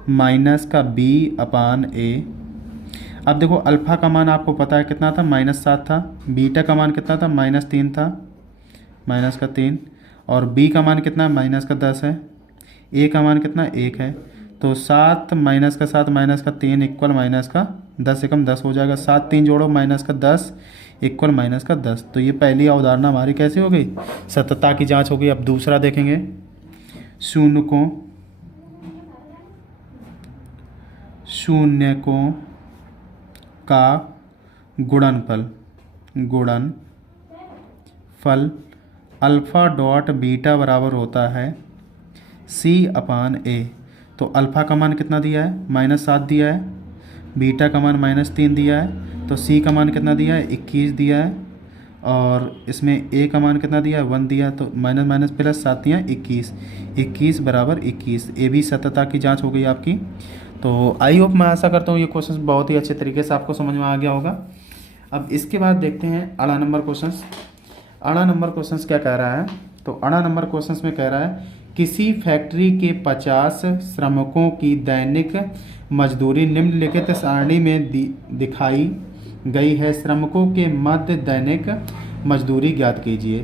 माइनस का b अपान a। अब देखो अल्फ़ा का मान आपको पता है कितना था, -7 था, बीटा का मान कितना था, -3 था, -3, और b का मान कितना है, -10 है, a का मान कितना 1 है। तो 7 -3 इक्वल -10 से कम 10 हो जाएगा, 7 3 जोड़ो -10 इक्वल -10। तो ये पहली अवधारणा हमारी कैसी हो गई, सत्यता की जांच हो गई। अब दूसरा देखेंगे, शून्यकों का गुणनफल अल्फ़ा डॉट बीटा बराबर होता है c अपान a। तो अल्फ़ा का मान कितना दिया है, -7 दिया है, बीटा का मान -3 दिया है, तो c का मान कितना दिया है, 21 दिया है, और इसमें a का मान कितना दिया है, 1 दिया है। तो माइनस प्लस 7 दिया, 21 बराबर 21। ये भी सत्यता की जांच हो गई आपकी। तो आई होप, मैं आशा करता हूँ ये क्वेश्चन बहुत ही अच्छे तरीके से आपको समझ में आ गया होगा। अब इसके बाद देखते हैं अड़ा नंबर क्वेश्चंस। अड़ा नंबर क्वेश्चंस क्या कह रहा है, तो अड़ा नंबर क्वेश्चंस में कह रहा है किसी फैक्ट्री के 50 श्रमिकों की दैनिक मजदूरी निम्नलिखित सारणी में दिखाई गई है, श्रमिकों के मध्य दैनिक मजदूरी ज्ञात कीजिए।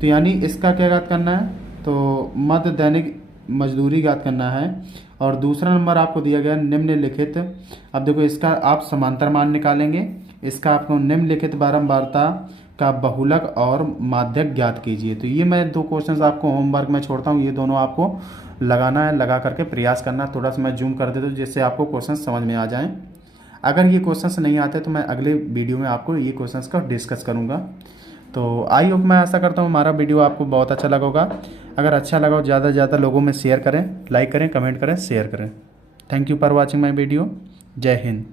तो यानी इसका क्या ज्ञात करना है, तो मध्य दैनिक मजदूरी ज्ञात करना है। और दूसरा नंबर आपको दिया गया निम्नलिखित, अब देखो इसका आप समांतर मान निकालेंगे, इसका आपको निम्नलिखित बारंबारता का बहुलक और माध्यक ज्ञात कीजिए। तो ये मैं 2 क्वेश्चंस आपको होमवर्क में छोड़ता हूँ, ये दोनों आपको लगाना है, लगा करके प्रयास करना। थोड़ा सा मैं जूम कर देता हूँ जिससे आपको क्वेश्चन समझ में आ जाएं। अगर ये क्वेश्चंस नहीं आते तो मैं अगले वीडियो में आपको ये क्वेश्चंस का डिस्कस करूँगा। तो आई होप, मैं आशा करता हूँ हमारा वीडियो आपको बहुत अच्छा लगा होगा। अगर अच्छा लगा हो ज़्यादा से ज़्यादा लोगों में शेयर करें, लाइक करें, कमेंट करें, शेयर करें। Thank you for watching my video. जय हिंद।